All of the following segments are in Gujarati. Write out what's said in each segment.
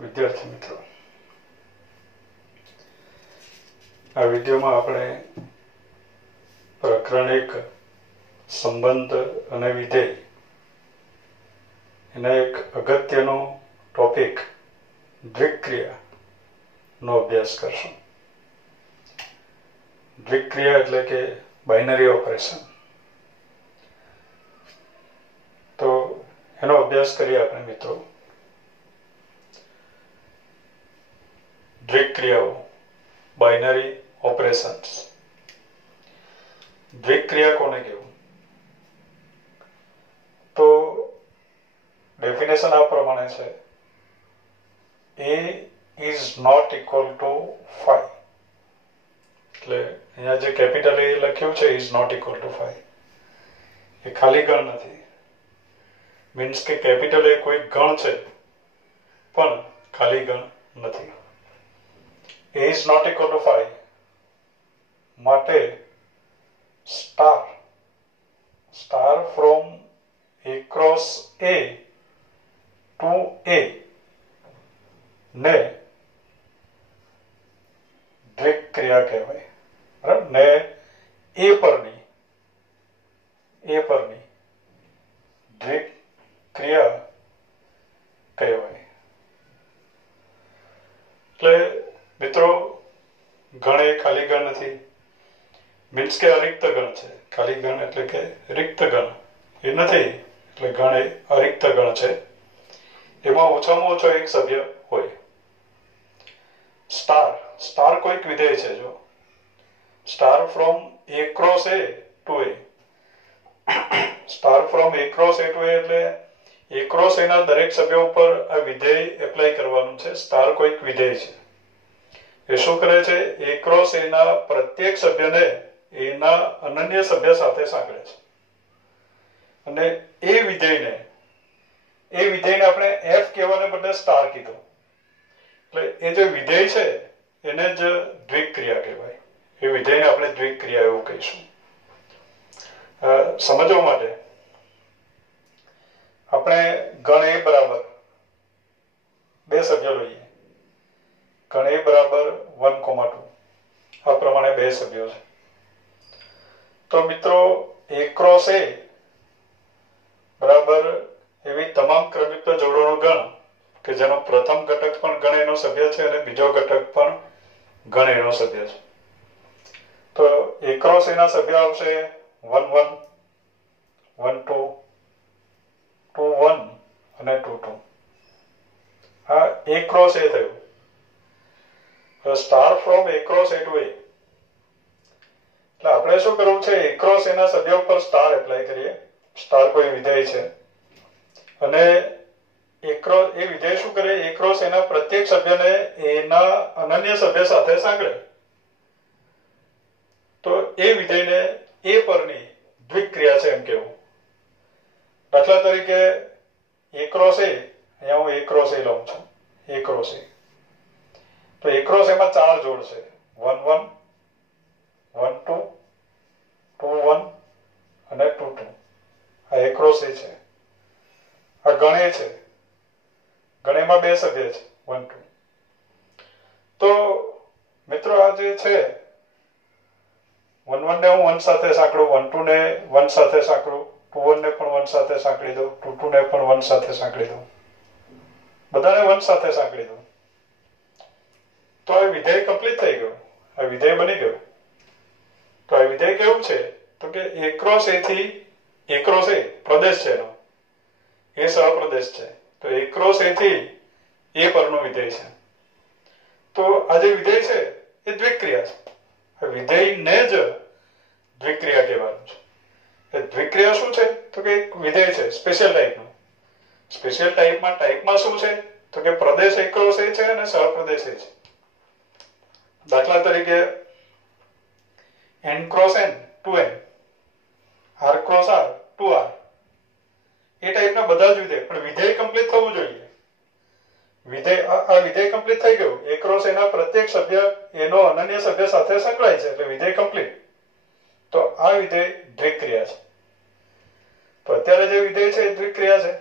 વિદ્યાર્થી મિત્રો, આ વિડીયોમાં આપણે પ્રકરણ 1 સંબંધ અને વિધેય એના એક અગત્યનો ટોપિક દ્વિક્રિયાનો અભ્યાસ કરશું. દ્વિક્રિયા એટલે કે બાઇનરી ઓપરેશન. તો એનો અભ્યાસ કરીએ આપણે મિત્રો. દ્વિક્રિયાઓ, બાઇનરી ઓપરેશન્સ. દ્વિક્રિયા કોને કહેવું? તો ડેફિનેશન આ પ્રમાણે છે: a is not equal to 5. એટલે અહીંયા જે કેપિટલ એ લખ્યું છે is not equal to 5, એ ખાલી ગણ નથી. મીન્સ કે કેપિટલ એ કોઈ ગણ છે પણ ખાલી ગણ નથી. a is not equal to 5 માટે star from a cross a to a ને દ્વિક્રિયા કહેવાય. બરાબર ને? એ પરની દ્વિક્રિયા કહેવાય. એટલે મિત્રો, ગણ એ ખાલી ગણ નથી. મીન્સ કે અરિક્ત ગણ છે. ખાલી ગણ એટલે કે રિક્ત ગણ એ નથી. એટલે ગણ એ અરિક્ત ગણ છે. એમાં ઓછામાં ઓછો એક સભ્ય હોય. સ્ટાર કોઈક વિધેય છે. જો star from a cross a to a, star from a cross a to a એટલે a cross a ના દરેક સભ્યો ઉપર આ વિધેય એપ્લાય કરવાનું છે. સ્ટાર કોઈક વિધેય છે. એ શું કરે છે? a cross a ના પ્રત્યેક સભ્યને એના અનન્ય સભ્ય સાથે સાંકળે છે. અને એ વિધેયને આપણે f કહેવાને બદલે સ્ટાર કીધો. એટલે એ જે વિધેય છે એને જ દ્વિક્રિયા કહેવાય. એ વિધેયને આપણે દ્વિક્રિયા એવું કહીશું. સમજવા માટે આપણે ગણ a બરાબર બે સભ્યો લઈએ. ગણ a બરાબર 1, 2 આ પ્રમાણે બે સભ્યો છે. તો મિત્રો, a cross a બરાબર એવી તમામ ક્રમયુક્ત જોડોનો ગણ કે જેનો પ્રથમ ઘટક પણ ગણ એનો સભ્ય છે અને બીજો ઘટક પણ ગણ એનો સભ્ય છે. તો a cross a ના સભ્ય આવશે 1, 1, 1, 2, 2, 1 અને 2, 2. આ a cross a થયું. Star from a cross a to a. એટલે આપણે શું કરવું છે? a cross a ના સભ્યો પર સ્ટાર એપ્લાય કરીએ. સ્ટાર કોઈ વિધેય છે અને એ વિધેય શું કરે? a cross a ના પ્રત્યેક સભ્યને એના અનન્ય સભ્ય સાથે સાંકળે. તો એ વિધેયને એ પરની દ્વિક્રિયા છે એમ કેવું. દાખલા તરીકે a cross a, અહીંયા હું a cross a લઉં છું. a cross a તો a cross a માં 4 જોડ છે. 1, 1, 1, 2, 2, 1 અને 2, 2. આ a cross a છે. આ ગણ a છે. ગણ a માં બે સભ્ય છે 1, 2. તો મિત્રો, આ જે છે 1, 1 ને હું 1 સાથે સાંકળું, 1, 2 ને 1 સાથે સાંકળું, 2, 1 ને પણ 1 સાથે સાંકળી દઉં, 2, 2 ને પણ 1 સાથે સાંકળી દઉં, બધાને 1 સાથે સાંકળી દઉં. તો આ વિધેય કમ્પ્લીટ થઈ ગયું. આ વિધેય બની ગયું. તો આ વિધેય કેવું છે? તો કે a cross a થી a cross a પ્રદેશ છે એનો, એ સહપ્રદેશ છે. તો a cross a થી a પરનું વિધેય છે. તો આ જે વિધેય છે એ દ્વિક્રિયા છે. આ વિધેયને જ દ્વિક્રિયા કહેવાનું છે. એ દ્વિક્રિયા શું છે? તો કે એક વિધેય છે સ્પેશિયલ ટાઈપનું. સ્પેશિયલ ટાઈપમાં શું છે? તો કે પ્રદેશ a cross a છે અને સહપ્રદેશ a છે. દાખલા તરીકે n cross n 2n, r cross r 2r, એ ટાઈપના બધા જ વિધેય. પણ વિધેય કમ્પ્લીટ થવું જોઈએ. આ વિધેય કમ્પ્લીટ થઈ ગયું. a cross a ના પ્રત્યેક સભ્ય એનો અનન્ય સભ્ય સાથે સંકળાય છે એટલે વિધેય કમ્પ્લીટ. તો આ વિધેય દ્વિક્રિયા છે. તો અત્યારે જે વિધેય છે એ દ્વિક્રિયા છે.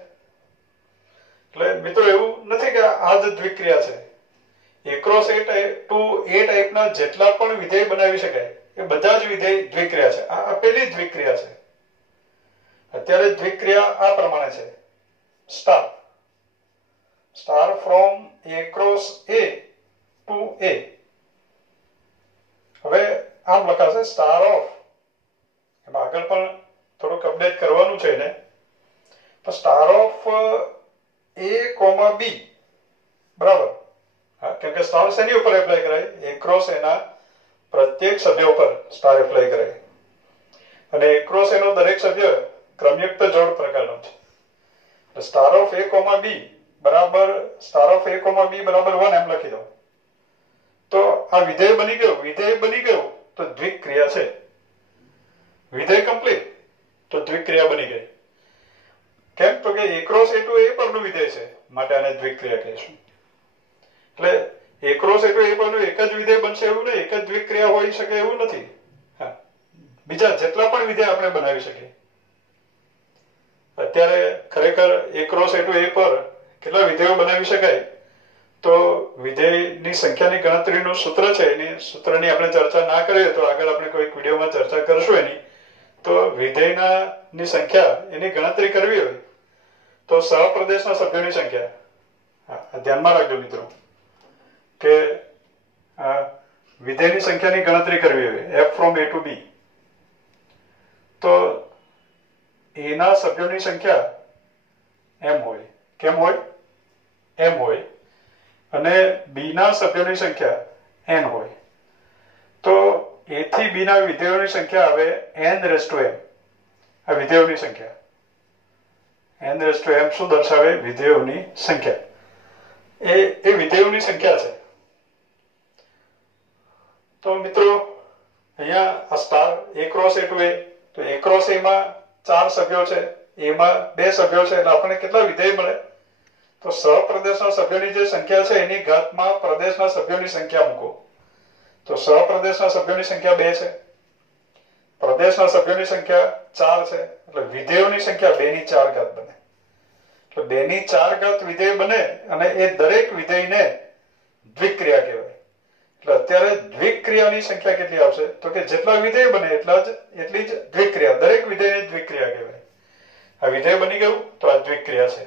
એટલે મિત્રો એવું નથી કે આ જ દ્વિક્રિયા છે. A cross A to A ટાઈપના જેટલા પણ વિધેય બનાવી શકાય એ બધા જ વિધેય દ્વિક્રિયા છે. આ પહેલી દ્વિક્રિયા છે. અત્યારે દ્વિક્રિયા આ પ્રમાણે છે. Star from A cross A to A. હવે આમ લખાશે સ્ટાર ઓફ, એમાં આગળ પણ થોડુંક અપડેટ કરવાનું છે ને, તો સ્ટાર ઓફ A, B બરાબર. હા, કેમ કે સ્ટાર શેની ઉપર એપ્લાય કરાય? A ક્રોસ એના પ્રત્યેક સભ્ય ઉપર સ્ટાર એપ્લાય કરાય. અને A ક્રોસ એનો દરેક સભ્ય ક્રમયુક્ત જોડ પ્રકારનો છે. સ્ટાર ઓફ A, B બરાબર સ્ટાર ઓફ A, B બરાબર 1 એમ લખી દો. તો આ વિધેય બની ગયું. વિધેય બની ગયું તો દ્વિક્રિયા છે. વિધેય કમ્પ્લીટ તો દ્વિક્રિયા બની ગઈ. કેમ? તો કે A cross A to A પરનું વિધેય છે, માટે આને દ્વિક્રિયા કહીશું. એટલે A cross A to A પરનું એક જ વિધેય બનશે એવું નહીં, એક જ દ્વિક્રિયા હોઈ શકે એવું નથી. હા, બીજા જેટલા પણ વિધેય આપણે બનાવી શકીએ. અત્યારે ખરેખર A cross A to A પર કેટલા વિધેયો બનાવી શકાય? તો વિધેયની સંખ્યાની ગણતરીનું સૂત્ર છે, એની સૂત્રની આપણે ચર્ચા ના કરીએ તો આગળ આપણે કોઈક વિડીયોમાં ચર્ચા કરશું એની. તો વિધેયની સંખ્યા એની ગણતરી કરવી હોય તો સહપ્રદેશના સભ્યોની સંખ્યા, ધ્યાનમાં રાખજો મિત્રો, કે વિધેયની સંખ્યાની ગણતરી કરવી હોય F from A to B, તો એના સભ્યોની સંખ્યા m હોય. કેમ હોય? m હોય. અને B ના સભ્યોની સંખ્યા n હોય. તો A થી B ના વિધેયોની સંખ્યા આવે n⁻m. આ વિધેયોની સંખ્યા n⁻m શું દર્શાવે? વિધેયોની સંખ્યા. એ વિધેયોની સંખ્યા છે. તો મિત્રો અહીંયા આ star A cross A to A, તો A ક્રોસ A માં 4 સભ્યો છે, A માં 2 સભ્યો છે, એટલે આપણને કેટલા વિધેય મળે? તો સહપ્રદેશના સભ્યોની જે સંખ્યા છે એની ઘાતમાં પ્રદેશના સભ્યોની સંખ્યા મૂકો. તો સહપ્રદેશના સભ્યોની સંખ્યા 2 છે, પ્રદેશના સભ્યોની સંખ્યા 4 છે, એટલે વિધેયોની સંખ્યા 2 ની 4 ઘાત બને. એટલે 2 ની 4 ઘાત વિધેય બને અને એ દરેક વિધેયને દ્વિક્રિયા કહેવાય. એટલે અત્યારે દ્વિક્રિયાની સંખ્યા કેટલી આવશે? તો કે જેટલા વિધેય બને એટલી જ દ્વિક્રિયા, દરેક વિધેયને દ્વિક્રિયા કહેવાય. આ વિધેય બની ગયું તો આ દ્વિક્રિયા છે.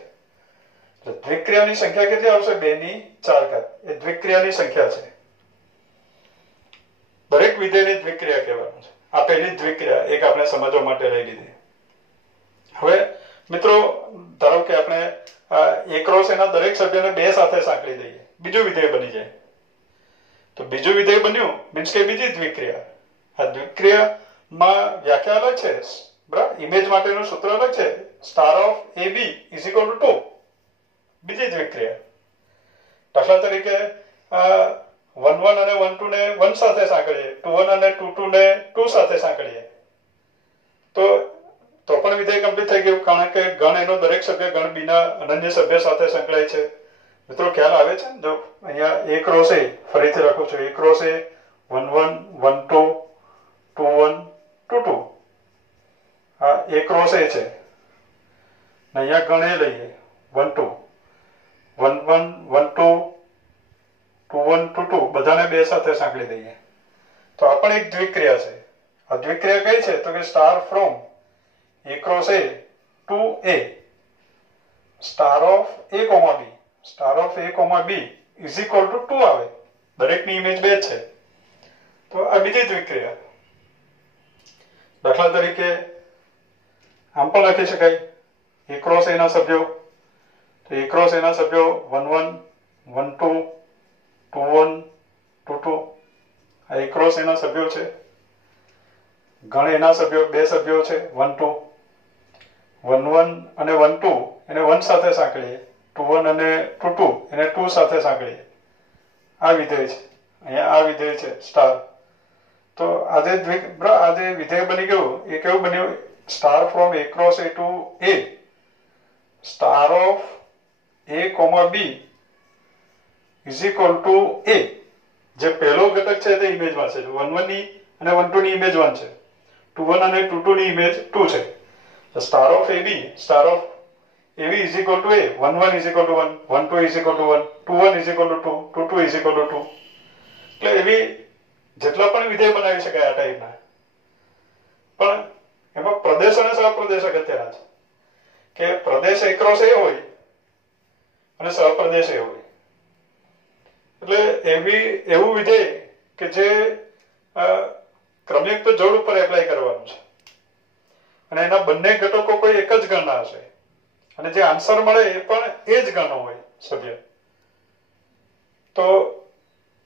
એટલે દ્વિક્રિયાની સંખ્યા કેટલી આવશે? 2 ની 4 ઘાત. એ દ્વિક્રિયાની સંખ્યા છે. દરેક વિધેયને દ્વિક્રિયા કહેવાનું છે. આ પહેલી દ્વિક્રિયા એક આપણે સમજવા માટે લઈ લીધી. હવે મિત્રો ધારો કે આપણે A ક્રોસ એના દરેક સભ્યને 2 સાથે સાંકળી દઈએ, બીજું વિધેય બની જાય. તો બીજું વિધેય બન્યું મીન્સ કે બીજી દ્વિક્રિયા. આ દ્વિક્રિયામાં વ્યાખ્યા અલગ છે, બરાબર? ઇમેજ માટેનું સૂત્ર અલગ છે. Star of AB is equal to 2. બીજી દ્વિક્રિયા. દાખલા તરીકે 1 1 અને 1 2 ને 1 સાથે સાંકળીએ, 2 1 અને 2 2 ને 2 સાથે સાંકળીએ, તો પણ વિધેય કમ્પ્લીટ થઈ ગયું, કારણ કે ગણ એનો દરેક સભ્ય ગણ B ના અનન્ય સભ્ય સાથે સંકળાય છે. મિત્રો ખ્યાલ આવે છે ને? જો અહીંયા A ક્રોસ A ફરીથી લખું છું, A ક્રોસ A 1 1 1 2 2 1 2 2. આ A ક્રોસ A છે. અહીંયા ગણ A લઈએ 1 2 1 1 1 2 2 1 2 2, બધાને 2 સાથે સાંકળી દઈએ તો આ પણ એક દ્વિક્રિયા છે. આ દ્વિક્રિયા કઈ છે? તો કે star from A cross A to A, star of A, B, star of A, B is equal to 2 આવે. દરેકની ઇમેજ 2 છે. તો આ બીજી દ્વિક્રિયા. દાખલા તરીકે આમ પણ લખી શકાય A ક્રોસ A ના સભ્યો, તો A ક્રોસ A ના સભ્યો 1 1 1 2 2 1 2 2. આ A ક્રોસ A ના સભ્યો છે. ગણ એના સભ્યો 2 સભ્યો છે, 1 2 1 1 અને 1 2 એને 1 સાથે સાંકળીએ, 2 1 અને 2 2 એને 2 સાથે સાંકળીએ. આ વિધેય છે. અહીંયા આ વિધેય છે સ્ટાર. તો આજે વિધેય બની ગયું એ કેવું બન્યું? Star from A cross A to A, star of A, B is equal to A. જે પહેલો ઘટક છે તે ઇમેજમાં છે, 1 1 ની અને 1 2 ની ઇમેજ 1 છે, 2 1 અને 2 2 ની ઇમેજ 2 છે. Star of AB, star of ab is equal to a, 1 1 is equal to 1, 1 2 is equal to 1, 2 1 is equal to 2, 2 2 is equal to 2. એટલે એવી જેટલા પણ વિધેય બનાવી શકાય આ ટાઈપના, પણ એમાં પ્રદેશ અને સહપ્રદેશ અગત્યના છે કે પ્રદેશ એક્રોસ એ હોય અને સહપ્રદેશ એ હોય. એટલે એવું વિધેય કે જે ક્રમયુક્ત જોડ ઉપર એપ્લાય કરવાનું છે અને એના બંને ઘટકો કોઈ એક જ ગણના હશે અને જે આન્સર મળે એ પણ એ જ ગણનો હોય સભ્ય, તો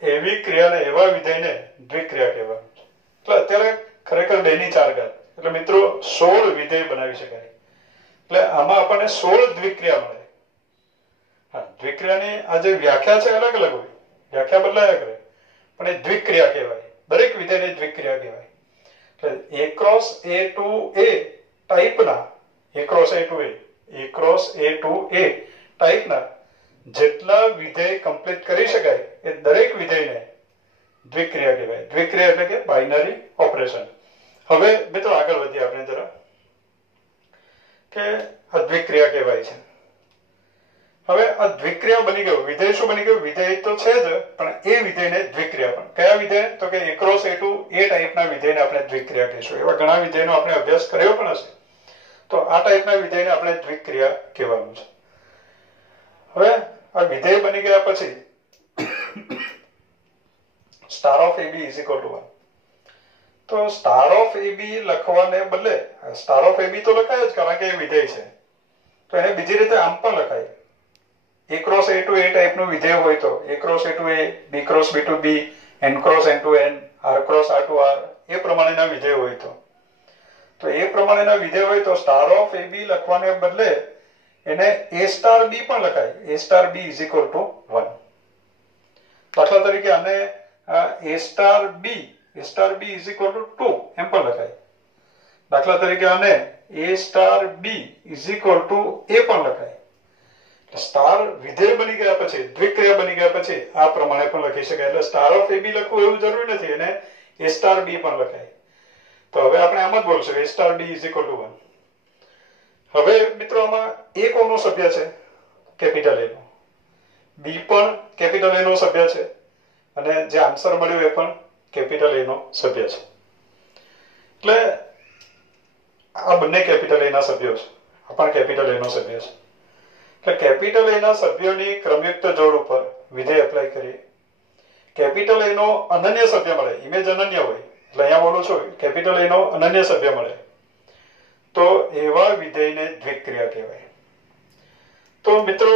એવી ક્રિયાને એવા વિધેયને દ્વિક્રિયા કહેવાનું છે. એટલે અત્યારે ખરેખર 2 ની 4 ઘાત એટલે મિત્રો 16 વિધેય બનાવી શકાય. એટલે આમાં આપણને 16 દ્વિક્રિયા મળે. હા, દ્વિક્રિયાની આ જે વ્યાખ્યા છે અલગ અલગ હોય, વ્યાખ્યા બદલાયા કરે, પણ એ દ્વિક્રિયા કહેવાય. દરેક વિધેયને દ્વિક્રિયા કહેવાય. એટલે a cross a to a ટાઈપના, a cross a to a ટાઈપના જેટલા વિધેય કમ્પ્લીટ કરી શકાય એ દરેક વિધેયને દ્વિક્રિયા કહેવાય. દ્વિક્રિયા એટલે કે બાઇનરી ઓપરેશન. હવે મિત્રો આગળ વધીએ આપણે જરા કે આ દ્વિક્રિયા કહેવાય છે. હવે આ દ્વિક્રિયા બની ગયું, વિધેય શું બની ગયું? વિધેય તો છે જ, પણ એ વિધેયને દ્વિક્રિયા. પણ કયા વિધેય? તો કે a cross a to a ટાઈપના વિધેયને આપણે દ્વિક્રિયા કહીશું. એવા ઘણા વિધેયનો આપણે અભ્યાસ કર્યો પણ હશે, તો આ ટાઈપના વિધેયને આપણે દ્વિક્રિયા કહેવાનું છે. હવે આ વિધેય બની ગયા પછી star of ab is equal to 1. તો સ્ટાર ઓફ ab લખવાને બદલે સ્ટાર ઓફ ab તો લખાય જ, કારણ કે એ વિધેય છે, તો એને બીજી રીતે આમ પણ લખાય. a cross a to a ટાઈપનું વિધેય હોય તો a cross a to a, b cross b to b, n cross n to n, r cross r to r, એ પ્રમાણેના વિધેય હોય તો એ પ્રમાણેના વિધેય હોય તો સ્ટાર ઓફ ab લખવાને બદલે એને a સ્ટાર b પણ લખાય. a star b is equal to 1. દાખલા તરીકે આને a star b is equal to 2 એમ પણ લખાય. દાખલા તરીકે આને a star b is equal to a પણ લખાય. સ્ટાર વિધેય બની ગયા પછી, દ્વિક્રિયા બની ગયા પછી આ પ્રમાણે પણ લખી શકાય. એટલે સ્ટાર ઓફ ab લખવું એવું જરૂરી નથી, એને a સ્ટાર b પણ લખાય. તો હવે આપણે આમ જ બોલશું a star b is equal to 1. હવે મિત્રો આમાં a કોનો સભ્ય છે? કેપિટલ A નો. b પણ કેપિટલ A નો સભ્ય છે અને જે આન્સર મળ્યો એ પણ કેપિટલ A નો સભ્ય છે. એટલે આ બંને કેપિટલ A ના સભ્યો છે, આ પણ કેપિટલ A નો સભ્ય છે. એટલે કેપિટલ A ના સભ્યોની ક્રમયુક્ત જોડ ઉપર વિધેય એપ્લાય કરીએ. કેપિટલ A નો અનન્ય સભ્ય મળે, ઇમેજ અનન્ય હોય, એટલે અહીંયા બોલું છું કેપિટલ A નો અનન્ય સભ્ય મળે તો એવા વિધેયને દ્વિક્રિયા કહેવાય. તો મિત્રો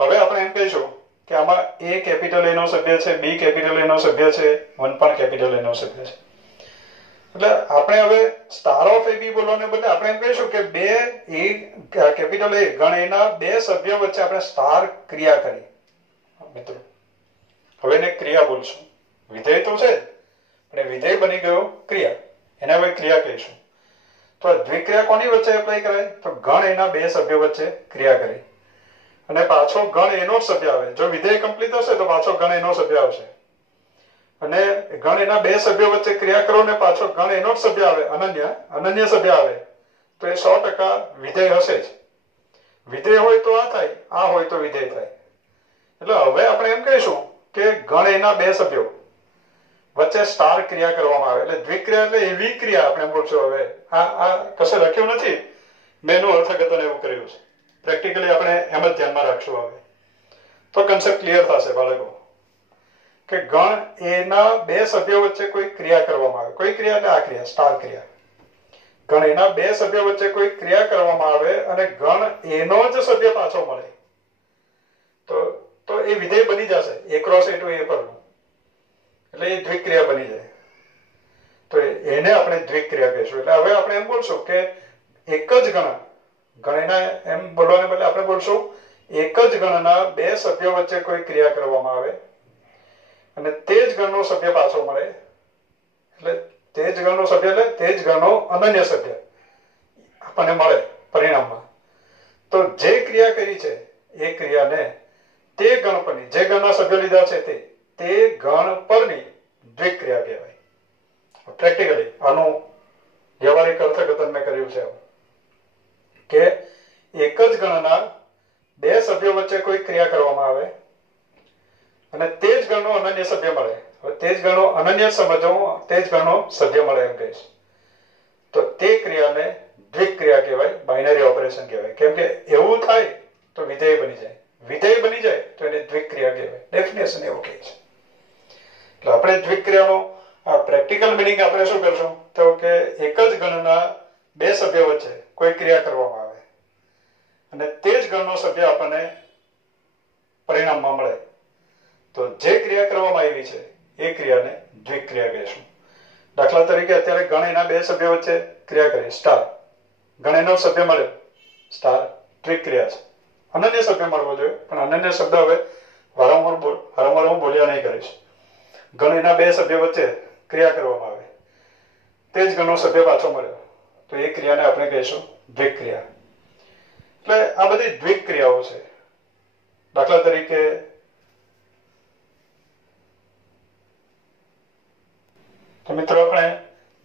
હવે આપણે એમ કહીશું કે આમાં a કેપિટલ A નો સભ્ય છે, b કેપિટલ A નો સભ્ય છે, 1 પણ કેપિટલ A નો સભ્ય છે. એટલે આપણે હવે સ્ટાર ઓફ ab બોલવાને બદલે આપણે એમ કહીશું કે કેપિટલ A ગણ એના બે સભ્યો વચ્ચે આપણે સ્ટાર ક્રિયા કરી. મિત્રો હવે એને ક્રિયા બોલશું. વિધેય તો છે પણ વિધેય બની ગયો ક્રિયા, એને હવે ક્રિયા કહીશું. તો દ્વિક્રિયા કોની વચ્ચે એપ્લાય કરાય? તો ગણ એના બે સભ્યો વચ્ચે ક્રિયા કરી અને પાછો ગણ એનો જ સભ્ય આવે. જો વિધેય કમ્પ્લીટ હશે તો પાછો ગણ એનો સભ્ય આવશે અને ગણ એના બે સભ્યો વચ્ચે ક્રિયા કરો ને પાછો ગણ એનો જ સભ્ય આવે, અનન્ય સભ્ય આવે, તો એ 100% વિધેય હશે જ. વિધેય હોય તો આ થાય, આ હોય તો વિધેય થાય. એટલે હવે આપણે એમ કહીશું કે ગણ એના બે સભ્યો વચ્ચે સ્ટાર ક્રિયા કરવામાં આવે. એટલે દ્વિક્રિયા એટલે એવી ક્રિયા આપણે બોલશું. હવે આ કશે લખ્યું નથી, મેં એનું અર્થઘટન એવું કર્યું છે. પ્રેક્ટિકલી આપણે એમ જ ધ્યાનમાં રાખશું. હવે તો કન્સેપ્ટ ક્લિયર થશે બાળકો કે ગણ એના બે સભ્યો વચ્ચે કોઈ ક્રિયા કરવામાં આવે. કોઈ ક્રિયા એટલે આ ક્રિયા સ્ટાર ક્રિયા. ગણ એના બે સભ્યો વચ્ચે કોઈ ક્રિયા કરવામાં આવે અને ગણ એનો જ સભ્ય પાછો મળે તો એ વિધેય બની જશે a cross a to a પરનું. એટલે એ દ્વિક્રિયા બની જાય. તો એને આપણે દ્વિક્રિયા કહીશું. એટલે હવે આપણે એમ બોલશું કે એક જ ગણ એના એમ બોલવાને બદલે આપણે બોલશું એક જ ગણના બે સભ્યો વચ્ચે કોઈ ક્રિયા કરવામાં આવે અને તે જ ગણનો સભ્ય પાછો મળે. એટલે તે જ ગણનો સભ્ય એટલે તે જ ગણનો અનન્ય સભ્ય આપણને મળે પરિણામમાં. તો જે ક્રિયા કરી છે એ ક્રિયાને તે ગણ પરની, જે ગણના સભ્યો લીધા છે તે ગણ પરની દ્વિક્રિયા કહેવાય. પ્રેક્ટિકલી આનું વ્યવહારિક અર્થઘટન મેં કર્યું છે કે એક જ ગણના બે સભ્યો વચ્ચે કોઈ ક્રિયા કરવામાં આવે અને તે જ ગણનો અનન્ય સભ્ય મળે. હવે તે જ ગણનો અનન્ય સમજો તે જ ગણનો સભ્ય મળે એમ કહીશ તો તે ક્રિયાને દ્વિક ક્રિયા કહેવાય, બાઇનરી ઓપરેશન કહેવાય. કેમ કે એવું થાય તો વિધેય બની જાય, વિધેય બની જાય તો એને દ્વિક ક્રિયા કહેવાય. ડેફિનેશન એવું કહે છે. એટલે આપણે દ્વિક ક્રિયાનો પ્રેક્ટિકલ મિનિંગ આપણે શું કરશું તો કે એક જ ગણના બે સભ્યો વચ્ચે કોઈ ક્રિયા કરવામાં આવે અને તે જ ગણનો સભ્ય આપણને પરિણામમાં મળે તો જે ક્રિયા કરવામાં આવી છે એ ક્રિયાને દ્વિક ક્રિયા કહીશું. દાખલા તરીકે અત્યારે ગણ એના બે સભ્યો વચ્ચે ક્રિયા કરી સ્ટાર, ગણ એનો સભ્ય મળ્યો સ્ટાર, દ્વિક ક્રિયા છે. અનન્ય સભ્ય મળવો જોઈએ પણ અનન્ય શબ્દ હવે વારંવાર હું બોલ્યા નહીં કરીશ. ગણ એના બે સભ્ય વચ્ચે ક્રિયા કરવામાં આવે તે જ ગણનો સભ્ય પાછો મળ્યો તો એ ક્રિયાને આપણે કહીશું દ્વિક ક્રિયા. એટલે આ બધી દ્વિક ક્રિયાઓ છે. દાખલા તરીકે તો મિત્રો આપણે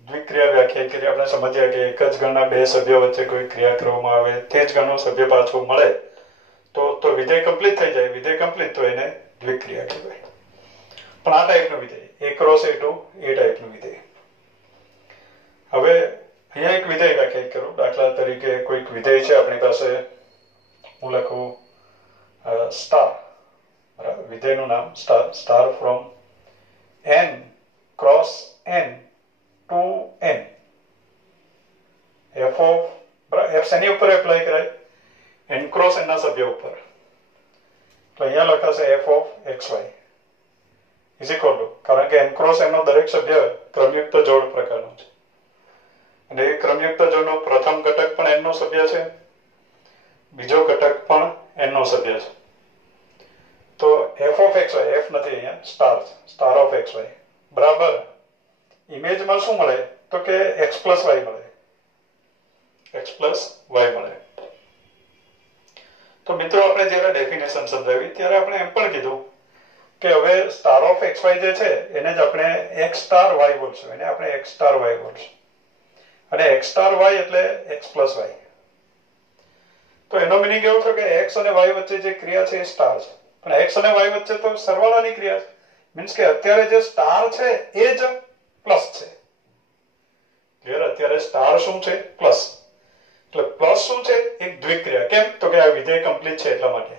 દ્વિક ક્રિયા વ્યાખ્યાયિત કરી. આપણે સમજ્યા કે એક જ ગણના બે સભ્યો વચ્ચે કોઈ ક્રિયા કરવામાં આવે તે જ ગણનો સભ્ય પાછો મળે તો વિધેય કમ્પ્લીટ થઈ જાય. વિધેય કમ્પ્લીટ તો એને દ્વિક ક્રિયા કહેવાય. પણ આ ટાઈપનું વિધેય A ક્રોસ A2 એ ટાઈપનું વિધેય. હવે અહીંયા એક વિધેય વ્યાખ્યાયિત કરું. દાખલા તરીકે કોઈક વિધેય છે આપણી પાસે, હું લખું સ્ટાર, બરાબર, વિધેયનું નામ star, star from n cross n to n f of, બરાબર, f શેની ઉપર એપ્લાય કરાય? n ક્રોસ n ના સભ્ય ઉપર. તો અહીંયા લખાશે f of xy is equal two, કારણ કે n ક્રોસ n નો દરેક સભ્ય ક્રમયુક્ત જોડ પ્રકારનો છે અને એ ક્રમયુક્ત જોડનો પ્રથમ ઘટક પણ n નો સભ્ય છે, બીજો ઘટક પણ n નો સભ્ય છે. તો f ઓફ xy, f નથી અહીંયા, સ્ટાર છે, સ્ટાર ઓફ xy બરાબર ઇમેજમાં શું મળે તો કે x પ્લસ y મળે, x પ્લસ y મળે. તો મિત્રો આપણે જ્યારે ડેફિનેશન સમજાવી ત્યારે આપણે એમ પણ કીધું કે હવે સ્ટાર ઓફ xy જે છે એને જ આપણે x સ્ટાર y બોલશું, એને આપણે x સ્ટાર y બોલશું અને x સ્ટાર y એટલે x પ્લસ y. તો એનો મિનિંગ એવો થયો કે x અને y વચ્ચે જે ક્રિયા છે એ સ્ટાર છે પણ x અને y વચ્ચે તો સરવાળાની ક્રિયા છે. મીન્સ કે અત્યારે જે સ્ટાર છે એ જ પ્લસ છે. ક્લિયર? અત્યારે સ્ટાર શું છે? પ્લસ. એટલે પ્લસ શું છે? એક દ્વિક ક્રિયા. કેમ? તો કે આ વિધેય કમ્પ્લીટ છે એટલા માટે.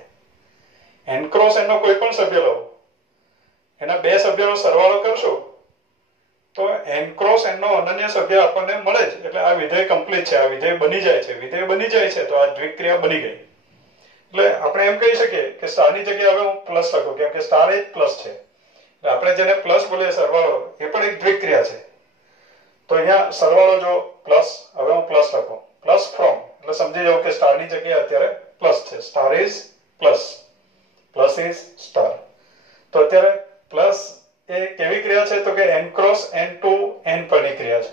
n ક્રોસ n નો કોઈ પણ સભ્ય લો, એના બે સભ્યોનો સરવાળો કરશો તો n ક્રોસ n નો અનન્ય સભ્ય આપણને મળે જ. એટલે આ વિધેય કમ્પ્લીટ છે, આ વિધેય બની જાય છે. વિધેય બની જાય છે તો આ દ્વિક ક્રિયા બની ગઈ. એટલે આપણે એમ કહી શકીએ કે સ્ટારની જગ્યાએ હવે હું પ્લસ લખું કેમ કે સ્ટાર એ પ્લસ છે. એટલે આપણે જેને પ્લસ બોલીએ સરવાળો એ પણ એક દ્વિક ક્રિયા છે. તો અહીંયા સરવાળો જો પ્લસ, હવે હું પ્લસ લખું, પ્લસ ફ્રોમ, એટલે સમજી જાવ કે સ્ટારની જગ્યાએ અત્યારે પ્લસ છે. Star is plus, plus is star. તો અત્યારે પ્લસ એ કેવી ક્રિયા છે તો કે n cross n to n પરની ક્રિયા છે.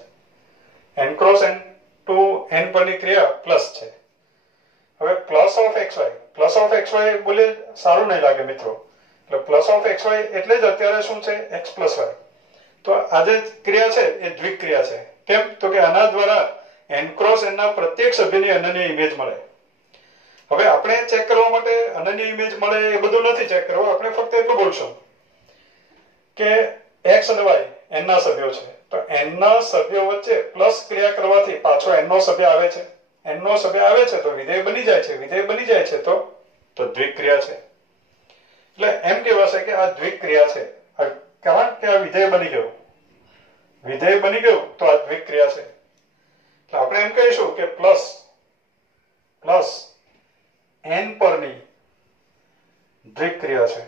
n cross n to n પરની ક્રિયા પ્લસ છે. હવે plus of xy, plus of xy બોલે સારું નહીં લાગે મિત્રો. એટલે પ્લસ ઓફ xy એટલે જ અત્યારે શું છે? x plus y. તો આ જે ક્રિયા છે એ દ્વિક ક્રિયા છે. કેમ? તો કે આના દ્વારા n ક્રોસ n ના પ્રત્યેક સભ્યની અનન્ય ઇમેજ મળે. હવે આપણે ચેક કરવા માટે અનન્ય ઇમેજ મળે એ બધું નથી ચેક કરવું, આપણે ફક્ત એટલું બોલશું કે x અને y n ના સભ્યો છે તો n ના સભ્યો વચ્ચે પ્લસ ક્રિયા કરવાથી પાછો n નો સભ્ય આવે છે. n નો સભ્ય આવે છે તો વિધેય બની જાય છે. વિધેય બની જાય છે તો દ્વિક ક્રિયા છે. એટલે એમ કહેવાશે કે આ દ્વિક ક્રિયા છે કારણ કે આ વિધેય બની ગયું. વિધેય બની ગયું તો આ દ્વિક ક્રિયા છે. એટલે આપણે એમ કહીશું કે પ્લસ n પરની દ્વિક ક્રિયા છે.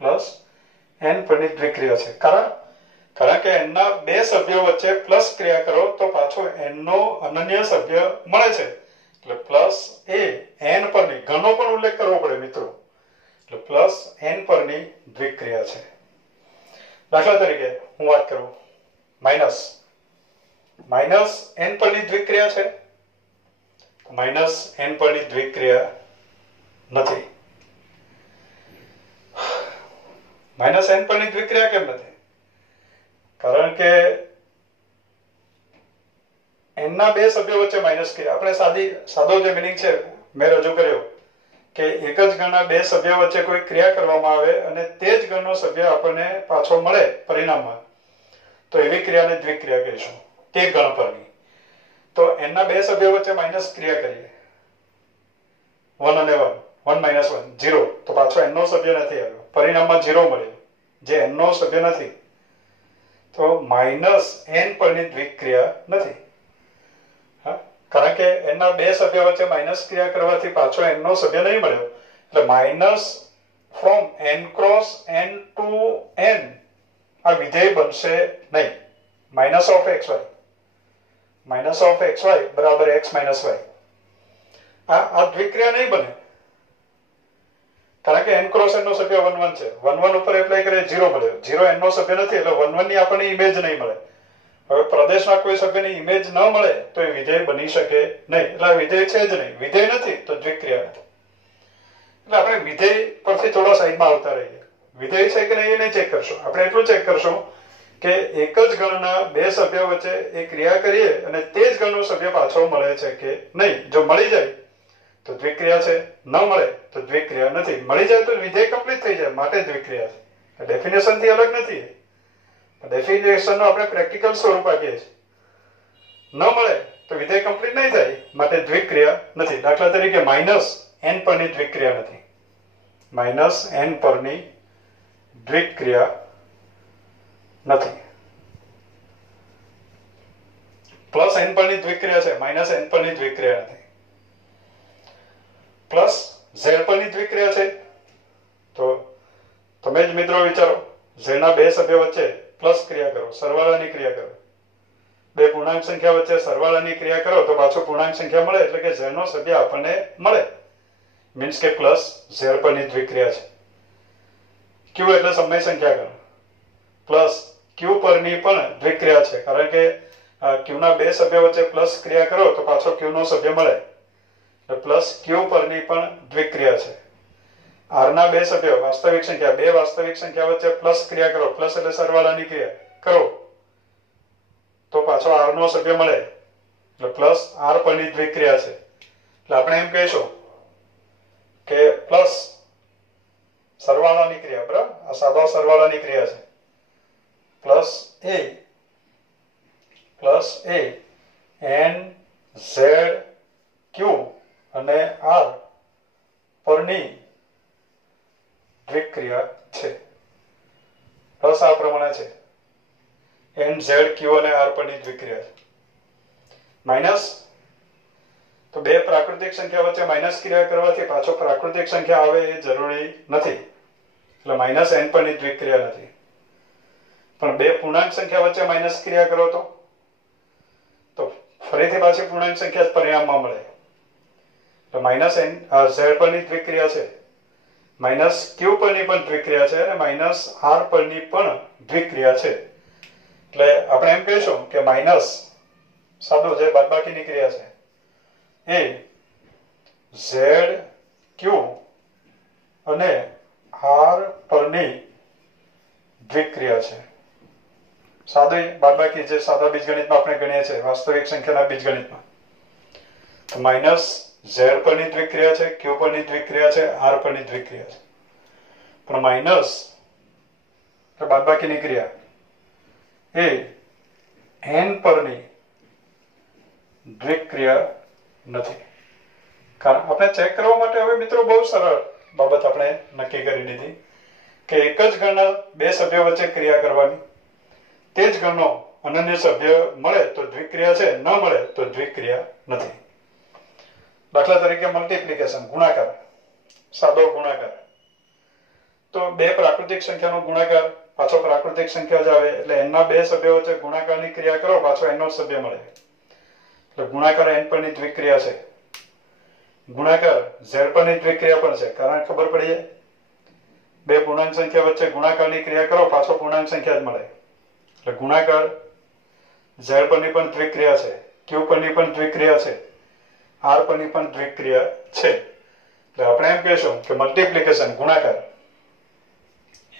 પ્લસ n પરની દ્વિક ક્રિયા છે. કારણ કે n ના બે સભ્યો વચ્ચે પ્લસ ક્રિયા કરો તો પાછો n નો અનન્ય સભ્ય મળે છે. એટલે પ્લસ એ n પરની, ઘણો પણ ઉલ્લેખ કરવો પડે મિત્રો. એટલે પ્લસ n પરની દ્વિક ક્રિયા છે. દાખલા તરીકે હું વાત કરું માઇનસ n પરની દ્વિક ક્રિયા છે. માઇનસ n પરની દ્વિક ક્રિયા નથી. માઇનસ n પરની દ્વિક ક્રિયા કેમ નથી? કારણ કે n n ના બે સભ્યો વચ્ચે માઇનસ ક્રિયા. આપણે સાદો જે મિનિંગ છે મેં રજૂ કર્યો કે એક જ ગણના બે સભ્યો વચ્ચે કોઈ ક્રિયા કરવામાં આવે અને તે જ ગણનો સભ્ય આપણને પાછો મળે પરિણામમાં, તો એવી ક્રિયાને દ્વિક્રિયા કહીશું, તે ગણ પરની. તો n ના બે સભ્યો વચ્ચે માઇનસ ક્રિયા કરીએ, 1 અને 1, 1 - 1 0, તો પાછો n નો સભ્ય નથી આવ્યો, પરિણામમાં 0 મળ્યો, જે n નો સભ્ય નથી, તો -n પરની દ્વિક્રિયા નથી. કારણ કે n ના બે સભ્ય વચ્ચે માઇનસ ક્રિયા કરવાથી પાછો n નો સભ્ય નહીં મળ્યો, એટલે minus from n cross n to n આ વિધેય બનશે નહીં. માઇનસ ઓફ xy બરાબર x - y, આ દ્વિક્રિયા નહીં બને, કારણ કે n ક્રોસ n નો સભ્ય 1 1 છે. 1 1 ઉપર એપ્લાય કરીએ 0 મળ્યો, 0 n નો સભ્ય નથી એટલે 1 1 ની આપણને ઇમેજ નહીં મળે. હવે પ્રદેશના કોઈ સભ્યની ઇમેજ ન મળે તો એ વિધેય બની શકે નહીં, એટલે આ વિધેય છે જ નહીં. વિધેય નથી તો દ્વિક્રિયા નથી. એટલે આપણે વિધેય પરથી થોડા સાઈડમાં આવતા રહીએ. વિધેય છે કે નહીં એને ચેક કરશું. આપણે એટલું ચેક કરશું કે એક જ ગણના બે સભ્યો વચ્ચે એ ક્રિયા કરીએ અને તે જ ગણનો સભ્ય પાછો મળે છે કે નહીં. જો મળી જાય તો દ્વિક્રિયા છે, ન મળે તો દ્વિક્રિયા નથી. મળી જાય તો વિધેય કમ્પ્લીટ થઈ જાય, માટે દ્વિક્રિયા છે. ડેફિનેશન થી અલગ નથી. ડેફિનેશન નો આપણે પ્રેક્ટિકલ સ્વરૂપ આપીએ છીએ. ન મળે તો વિધેય કમ્પ્લીટ નહીં થાય, માટે દ્વિક્રિયા નથી. દાખલા તરીકે -n પરની દ્વિક્રિયા નથી. -n પરની દ્વિક્રિયા નથી. +n પરની દ્વિક્રિયા છે, -n પરની દ્વિક્રિયા નથી. +z પરની દ્વિક્રિયા છે, તો તમે જ મિત્રો વિચારો, z ના બે સભ્યો વચ્ચે પ્લસ ક્રિયા કરો, સરવાળાની ક્રિયા કરો. બે પૂર્ણાંક સંખ્યા વચ્ચે સરવાળાની ક્રિયા કરો તો પાછો પૂર્ણાંક સંખ્યા મળે, એટલે કે z નો સભ્ય આપણને મળે. મીન્સ કે +z પરની દ્વિક્રિયા છે. q એટલે સમય સંખ્યા ગણ, +q પરની પણ દ્વિક્રિયા છે, કારણ કે q ના બે સભ્યો વચ્ચે પ્લસ ક્રિયા કરો તો પાછો q નો સભ્ય મળે, એટલે +q પરની પણ દ્વિક્રિયા છે. r ના બે સભ્યો વાસ્તવિક સંખ્યા, બે વાસ્તવિક સંખ્યા વચ્ચે પ્લસ ક્રિયા કરો, પ્લસ એટલે સરવાળાની ક્રિયા કરો તો પાછો r નો સભ્ય મળે, એટલે +r પરની દ્વિક્રિયા છે. એટલે આપણે એમ કહીશું કે પ્લસ સરવાળાની ક્રિયા, બરાબર, આ સાદો સરવાળાની ક્રિયા છે. +a n z q અને r પરની દ્વિક્રિયા છે. પ્લસ આ પ્રમાણે છે, n z q અને r પરની દ્વિક્રિયા છે. માઇનસ તો બે પ્રાકૃતિક સંખ્યા વચ્ચે માઇનસ ક્રિયા કરવાથી પાછો પ્રાકૃતિક સંખ્યા આવે એ જરૂરી નથી, એટલે -n પરની દ્વિક્રિયા નથી. પણ બે પૂર્ણાંક સંખ્યા વચ્ચે માઇનસ ક્રિયા કરો તો ફરીથી પાછી પૂર્ણાંક સંખ્યા જ પરિણામમાં મળે, એટલે -z પરની દ્વિક્રિયા છે, -q પરની પણ દ્વિક્રિયા છે અને -r પરની પણ દ્વિક્રિયા છે. એટલે આપણે એમ કહીશું કે માઇનસ સાદો જે બાદબાકીની ક્રિયા છે એ z q અને r પરની દ્વિક્રિયા છે. સાદી બાદબાકી જે સાદા બીજગણિતમાં આપણે ગણીએ છીએ, વાસ્તવિક સંખ્યાના બીજગણિતમાં, તો -z પરની દ્વિક્રિયા છે, q પરની દ્વિક્રિયા છે, r પરની દ્વિક્રિયા છે. પણ માઇનસ બાદબાકીની ક્રિયા એ n પરની દ્વિક્રિયા નથી. કારણ આપણે ચેક કરવા માટે હવે મિત્રો બહુ સરળ બાબત આપણે નક્કી કરી દીધી કે એક જ ગણના બે સભ્યો વચ્ચે ક્રિયા કરવાની, તે જ ગણનો અનન્ય સભ્ય મળે તો દ્વિક્રિયા છે, ન મળે તો દ્વિક્રિયા નથી. દાખલા તરીકે મલ્ટીપ્લિકેશન, ગુણાકાર, સાદો ગુણાકાર, તો બે પ્રાકૃતિક સંખ્યાનો ગુણાકાર પાછો પ્રાકૃતિક સંખ્યા જ આવે, એટલે n ના બે સભ્યો વચ્ચે ગુણાકારની ક્રિયા કરો પાછો n નો સભ્ય મળે, એટલે ગુણાકાર n પરની દ્વિક્રિયા છે. ગુણાકાર z પરની દ્વિક્રિયા પણ છે, કારણ ખબર પડી બે પૂર્ણાંક સંખ્યા વચ્ચે ગુણાકારની ક્રિયા કરો પાછો પૂર્ણાંક સંખ્યા જ મળે, એટલે ગુણાકાર z પરની પણ દ્વિક્રિયા છે, q પરની પણ દ્વિક્રિયા છે, r પરની પણ દ્વિક્રિયા છે. એટલે આપણે એમ કહીશું કે મલ્ટીપ્લિકેશન, ગુણાકાર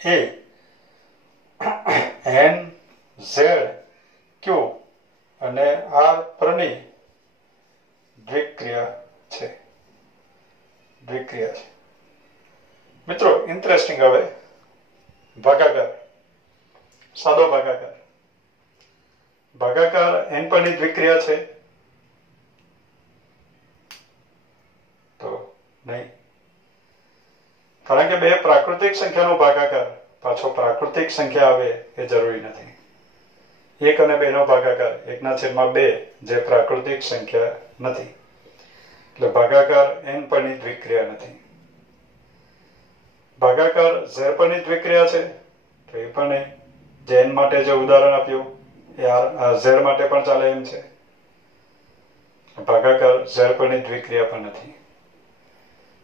એ n z q અને આર પરની દ્વિક્રિયા છે. મિત્રો ઇન્ટરેસ્ટિંગ. હવે ભાગાકાર, સાદો ભાગાકાર n પરની દ્વિક્રિયા છે તો નહીં, કારણ કે બે પ્રાકૃતિક સંખ્યાનો ભાગાકાર પાછો પ્રાકૃતિક સંખ્યા આવે એ જરૂરી નથી. 1 અને 2 નો ભાગાકાર 1/2 જે પ્રાકૃતિક સંખ્યા નથી, એટલે ભાગાકાર n પરની દ્વિક્રિયા નથી. ભાગાકાર z પરની દ્વિક્રિયા છે તો એ પણ નહીં. જે n માટે જે ઉદાહરણ આપ્યું એ z માટે પણ ચાલે એમ છે. ભાગાકાર z પરની દ્વિક્રિયા પણ નથી,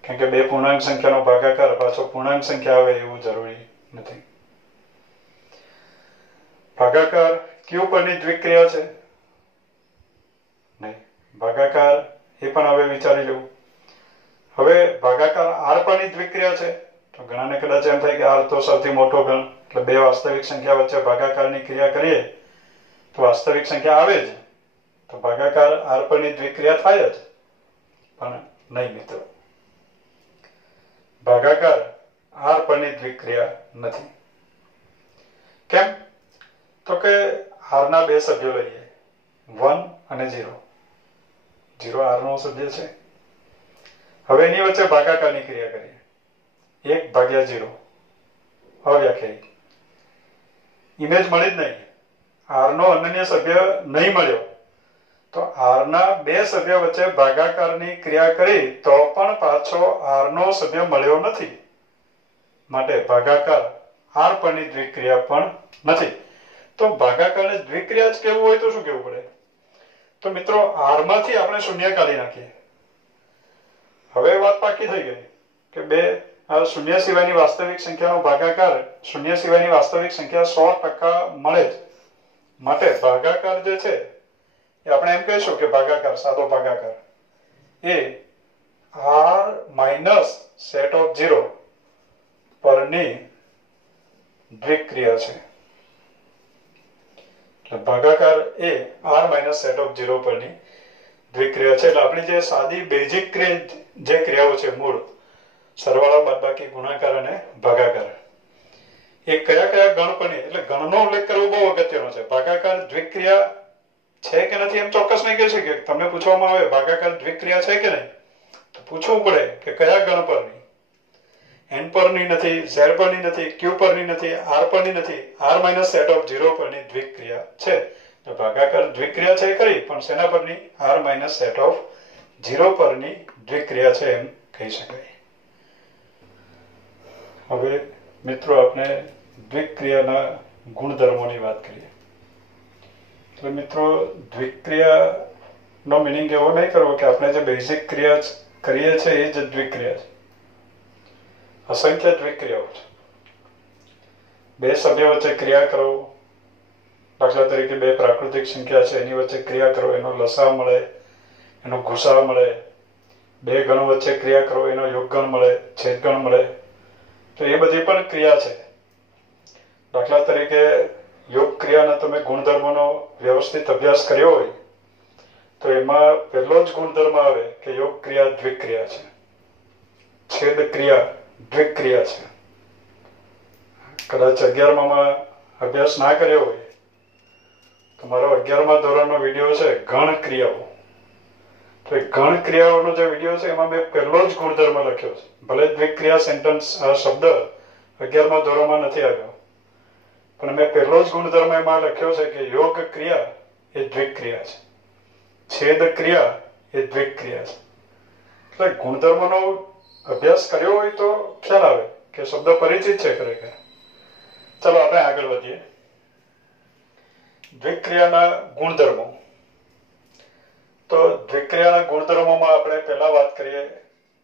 કારણ કે બે પૂર્ણાંક સંખ્યાનો ભાગાકાર પાછો પૂર્ણાંક સંખ્યા આવે એવું જરૂરી નથી. ભાગાકાર q પરની દ્વિક્રિયા છે નહીં. ભાગાકાર એ પણ હવે વિચારી લેવું. હવે ભાગાકાર r પરની દ્વિક્રિયા છે તો ઘણાને કદાચ એમ થાય કે r તો સૌથી મોટો ગણ, એટલે બે વાસ્તવિક સંખ્યા વચ્ચે ભાગાકારની ક્રિયા કરીએ તો વાસ્તવિક સંખ્યા આવે જ, તો ભાગાકાર r પરની દ્વિક્રિયા થાય જ. પણ નહીં મિત્રો, ભાગાકાર r પરની દ્વિક્રિયા નથી. કેમ? તો કે r ના બે સભ્યો લઈએ, 1 અને 0. 0 r નો સભ્ય છે. હવે એની વચ્ચે ભાગાકારની ક્રિયા કરીએ, 1/0 અવ્યાખ્યાયિત. ઇમેજ મળી જ નહીં, r નો અનન્ય સભ્ય નહીં મળ્યો, તો r ના બે સભ્ય વચ્ચે ભાગાકારની ક્રિયા કરી તો પણ પાછો r નો સભ્ય મળ્યો નથી, માટે ભાગાકાર r પરની દ્વિક્રિયા પણ નથી. તો ભાગાકારને દ્વિક્રિયા જ કહેવું હોય તો શું કહેવું પડે? તો મિત્રો r માંથી આપણે શૂન્ય કાઢી નાખીએ. હવે વાત પાકી થઈ ગઈ કે બે શૂન્ય સિવાયની વાસ્તવિક સંખ્યાનો ભાગાકાર શૂન્ય સિવાયની વાસ્તવિક સંખ્યા 100% મળે જ. માટે ભાગાકાર જે છે એ આપણે એમ કહીશું કે ભાગાકાર, સાદો ભાગાકાર એ r માઇનસ સેટ ઓફ 0 પરની દ્વિક્રિયા છે. ભાગાકાર એ r માઇનસ સેટ ઓફ 0 પરની દ્વિક્રિયા છે. એટલે આપણી જે સાદી બેઝિક જે ક્રિયાઓ છે, મૂળ, સરવાળા, બાદબાકી, ગુણાકાર અને ભાગાકાર, એ કયા કયા ગણ પરની, એટલે ગણનો ઉલ્લેખ કરવો બહુ અગત્યનો છે. ભાગાકાર દ્વિક્રિયા છે કે નથી એમ ચોક્કસ નહીં કહી શકીએ. તમને પૂછવામાં આવે ભાગાકાર દ્વિક્રિયા છે કે નહીં, તો પૂછવું પડે કે કયા ગણ પરની. n પરની નથી, z પરની નથી, q પરની નથી, r પરની નથી, r માઇનસ સેટ ઓફ 0 પરની દ્વિક્રિયા છે. તો ભાગાકાર દ્વિક્રિયા છે ખરી, પણ શેના પરની? r માઇનસ સેટ ઓફ 0 પરની દ્વિક્રિયા છે એમ કહી શકાય. હવે મિત્રો આપણે દ્વિક્રિયાના ગુણધર્મોની વાત કરીએ. એટલે મિત્રો દ્વિક્રિયાનો મિનિંગ એવો નહીં કરવો કે આપણે જે બેઝિક ક્રિયા કરીએ છીએ એ જ દ્વિક્રિયા છે. અસંખ્ય દ્વિક્રિયાઓ છે. બે સભ્ય વચ્ચે ક્રિયા કરો, દાખલા તરીકે બે પ્રાકૃતિક સંખ્યા છે એની વચ્ચે ક્રિયા કરો, એનો લસાઅ મળે, એનો ગુસાઅ મળે. બે ગણો વચ્ચે ક્રિયા કરો, એનો યોગગણ મળે, છેદગણ મળે. તો એ બધી પણ ક્રિયા છે. દાખલા તરીકે યોગ ક્રિયાના તમે ગુણધર્મોનો વ્યવસ્થિત અભ્યાસ કર્યો હોય તો એમાં પહેલો જ ગુણધર્મ આવે કે યોગ ક્રિયા દ્વિક્રિયા છે, છેદ ક્રિયા દ્વિક્રિયા છે. કદાચ 11માં અભ્યાસ ના કર્યો હોય તો મારો 11મા ધોરણનો વિડીયો છે ગણ ક્રિયાઓ. તો એ ગણ ક્રિયાઓનો જે વિડીયો છે એમાં મેં પહેલો જ ગુણધર્મ લખ્યો છે. ભલે દ્વિક્રિયા સેન્ટેન્સ આ શબ્દ 11મા ધોરણમાં નથી આવ્યો, પણ મેં પહેલો જ ગુણધર્મ એમાં લખ્યો છે કે યોગ ક્રિયા એ દ્વિક્રિયા છે, છેદ ક્રિયા એ દ્વિક્રિયા છે. એટલે ગુણધર્મનો અભ્યાસ કર્યો હોય તો ખ્યાલ આવે કે શબ્દ પરિચિત છે ખરેખર. ચાલો આપણે આગળ વધીએ. દ્વિક્રિયાના ગુણધર્મો. તો દ્વિક્રિયાના ગુણધર્મોમાં આપણે પહેલા વાત કરીએ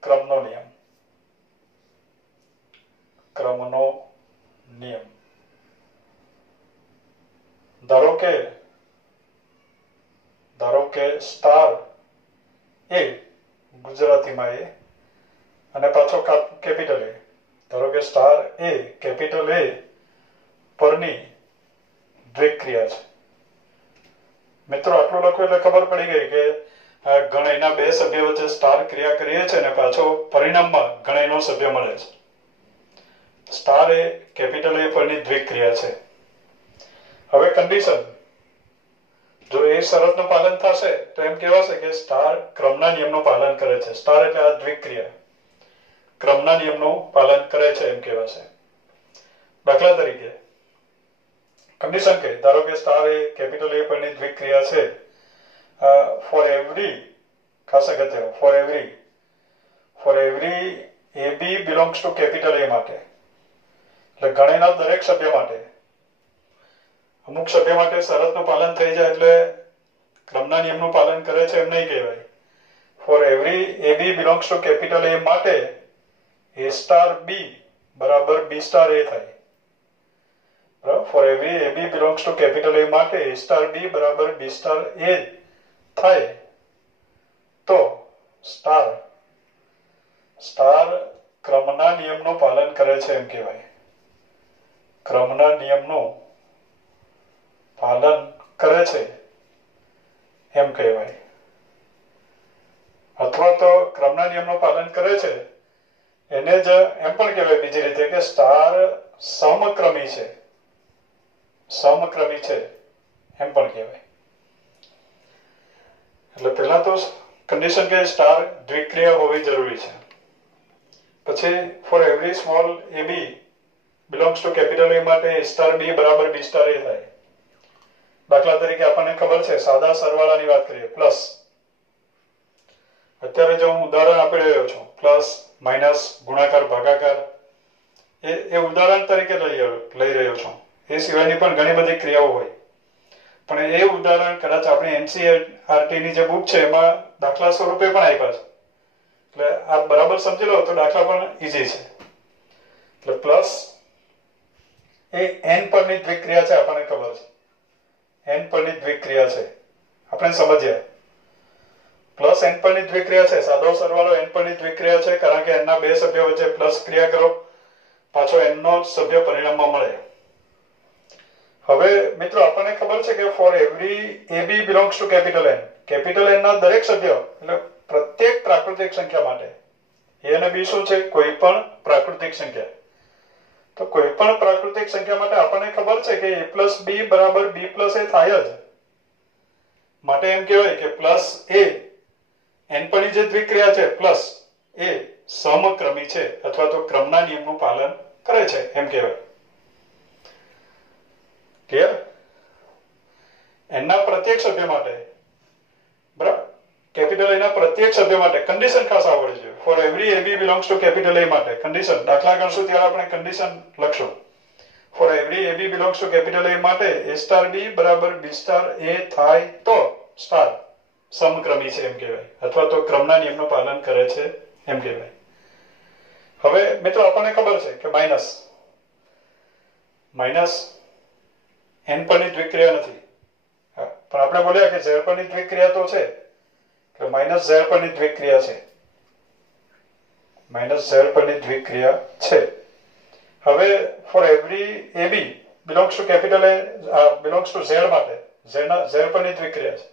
ક્રમનો નિયમ. ક્રમનો નિયમ. ધારો કે સ્ટાર એ ગુજરાતીમાં એ અને પાછો કેપિટલ એ. ધારો કે સ્ટાર એ કેપિટલ એ પરની દ્વિક્રિયા છે. મિત્રો આટલું લખો એટલે ખબર પડી ગઈ કે ગણયના બે સભ્ય વચ્ચે સ્ટાર ક્રિયા કરીએ છીએ ને પાછો પરિણામમાં ગણયનો સભ્ય મળે છે. સ્ટાર એ કેપિટલ એ પરની દ્વિક્રિયા છે. હવે કન્ડિશન, જો એ શરતનું પાલન થશે તો એમ કહેવાશે કે સ્ટાર ક્રમના નિયમનું પાલન કરે છે. સ્ટાર એટલે આ દ્વિક્રિયા ક્રમના નિયમનું પાલન કરે છે એમ કહેવાશે. દાખલા તરીકે કન્ડિશન કે ધારો કે સ્ટાર એ કેપિટલ એ પરની દ્વિક્રિયા છે. ફોર એવરી ખાસ અગત્ય for every a b belongs to capital A માટે, એટલે ગણેના દરેક સભ્ય માટે, અમુક સભ્ય માટે શરતનું પાલન થઈ જાય એટલે ક્રમના નિયમનું પાલન કરે છે એમ નહીં કહેવાય. For every a b belongs to capital A માટે એ સ્ટાર બી બરાબર બી સ્ટાર એ થાય. For every a b belongs to capital A માટે એ સ્ટાર બી બરાબર બી સ્ટાર એ થાય તો સ્ટાર ક્રમના નિયમનું પાલન કરે છે એમ કહેવાય. ક્રમના નિયમનું પાલન કરે છે એમ કહેવાય. અથવા તો ક્રમના નિયમનું પાલન કરે છે એને જ એમ પણ કહેવાય બીજી રીતે કે સ્ટાર સમક્રમી છે એમ પણ કહેવાય. એટલે પહેલા તો કન્ડિશન કે સ્ટાર દ્વિક્રિયા હોવી જરૂરી છે. પછી for every small a b belongs to capital A માટે સ્ટાર બી બરાબર બી સ્ટાર એ થાય. દાખલા તરીકે આપણને ખબર છે, સાદા સરવાળાની વાત કરીએ, પ્લસ. અત્યારે જો હું ઉદાહરણ આપી રહ્યો છું, પ્લસ માઇનસ ગુણાકાર ભાગાકાર, એ ઉદાહરણ તરીકે લઈ રહ્યો છું. એ સિવાયની પણ ઘણી બધી ક્રિયાઓ હોય, પણ એ ઉદાહરણ કદાચ આપણી NCERT ની જે બુક છે એમાં દાખલા સ્વરૂપે પણ આપ્યા છે. એટલે આ બરાબર સમજી લો તો દાખલા પણ ઈઝી છે. એટલે પ્લસ એ n પરની દ્વિક્રિયા છે, આપણને ખબર છે n પરની દ્વિક્રિયા છે, આપણે સમજ્યા. પ્લસ n પરની દ્વિક્રિયા છે, સાદો સરવાળો n પરની દ્વિક્રિયા છે, કારણ કે n ના બે સભ્યો વચ્ચે પ્લસ ક્રિયા કરો પાછો n નો સભ્ય પરિણામમાં મળે. હવે મિત્રો આપણને ખબર છે કે for every a b belongs to capital n, capital n ના દરેક સભ્યો એટલે પ્રત્યેક પ્રાકૃતિક સંખ્યા માટે, એ અને બી શું છે? કોઈ પણ પ્રાકૃતિક સંખ્યા. તો કોઈ પણ પ્રાકૃતિક સંખ્યા માટે આપણને ખબર છે કે a પ્લસ બી બરાબર બી પ્લસ એ થાય જ. માટે એમ કહેવાય કે પ્લસ એ n પરની જે દ્વિક્રિયા છે પ્લસ એ સમક્રમી છે અથવા તો ક્રમના નિયમનું પાલન કરે છે એમ કહેવાય. ક્લિયર? n ના પ્રત્યેક સભ્ય માટે, બરાબર, કેપિટલ એ ના પ્રત્યેક સભ્ય માટે કન્ડિશન ખાસ આવડવી જોઈએ. For every a b belongs to capital A માટે કન્ડિશન, દાખલા ગણશું ત્યારે આપણે કન્ડિશન લખશું. For every a b belongs to capital A માટે એ સ્ટાર બી બરાબર બી સ્ટાર એ થાય તો સ્ટાર સમક્રમી છે એમ કહેવાય, અથવા તો ક્રમના નિયમનું પાલન કરે છે એમ કહેવાય. હવે મિત્રો આપણને ખબર છે કે માઇનસ n પરની દ્વિક્રિયા નથી, પણ આપણે બોલ્યા કે z પરની દ્વિક્રિયા તો છે, કે માઇનસ z પરની દ્વિક્રિયા છે, માઇનસ z પરની દ્વિક્રિયા છે. હવે for every a b belongs to capital A belongs to z માટે z પરની દ્વિક્રિયા છે.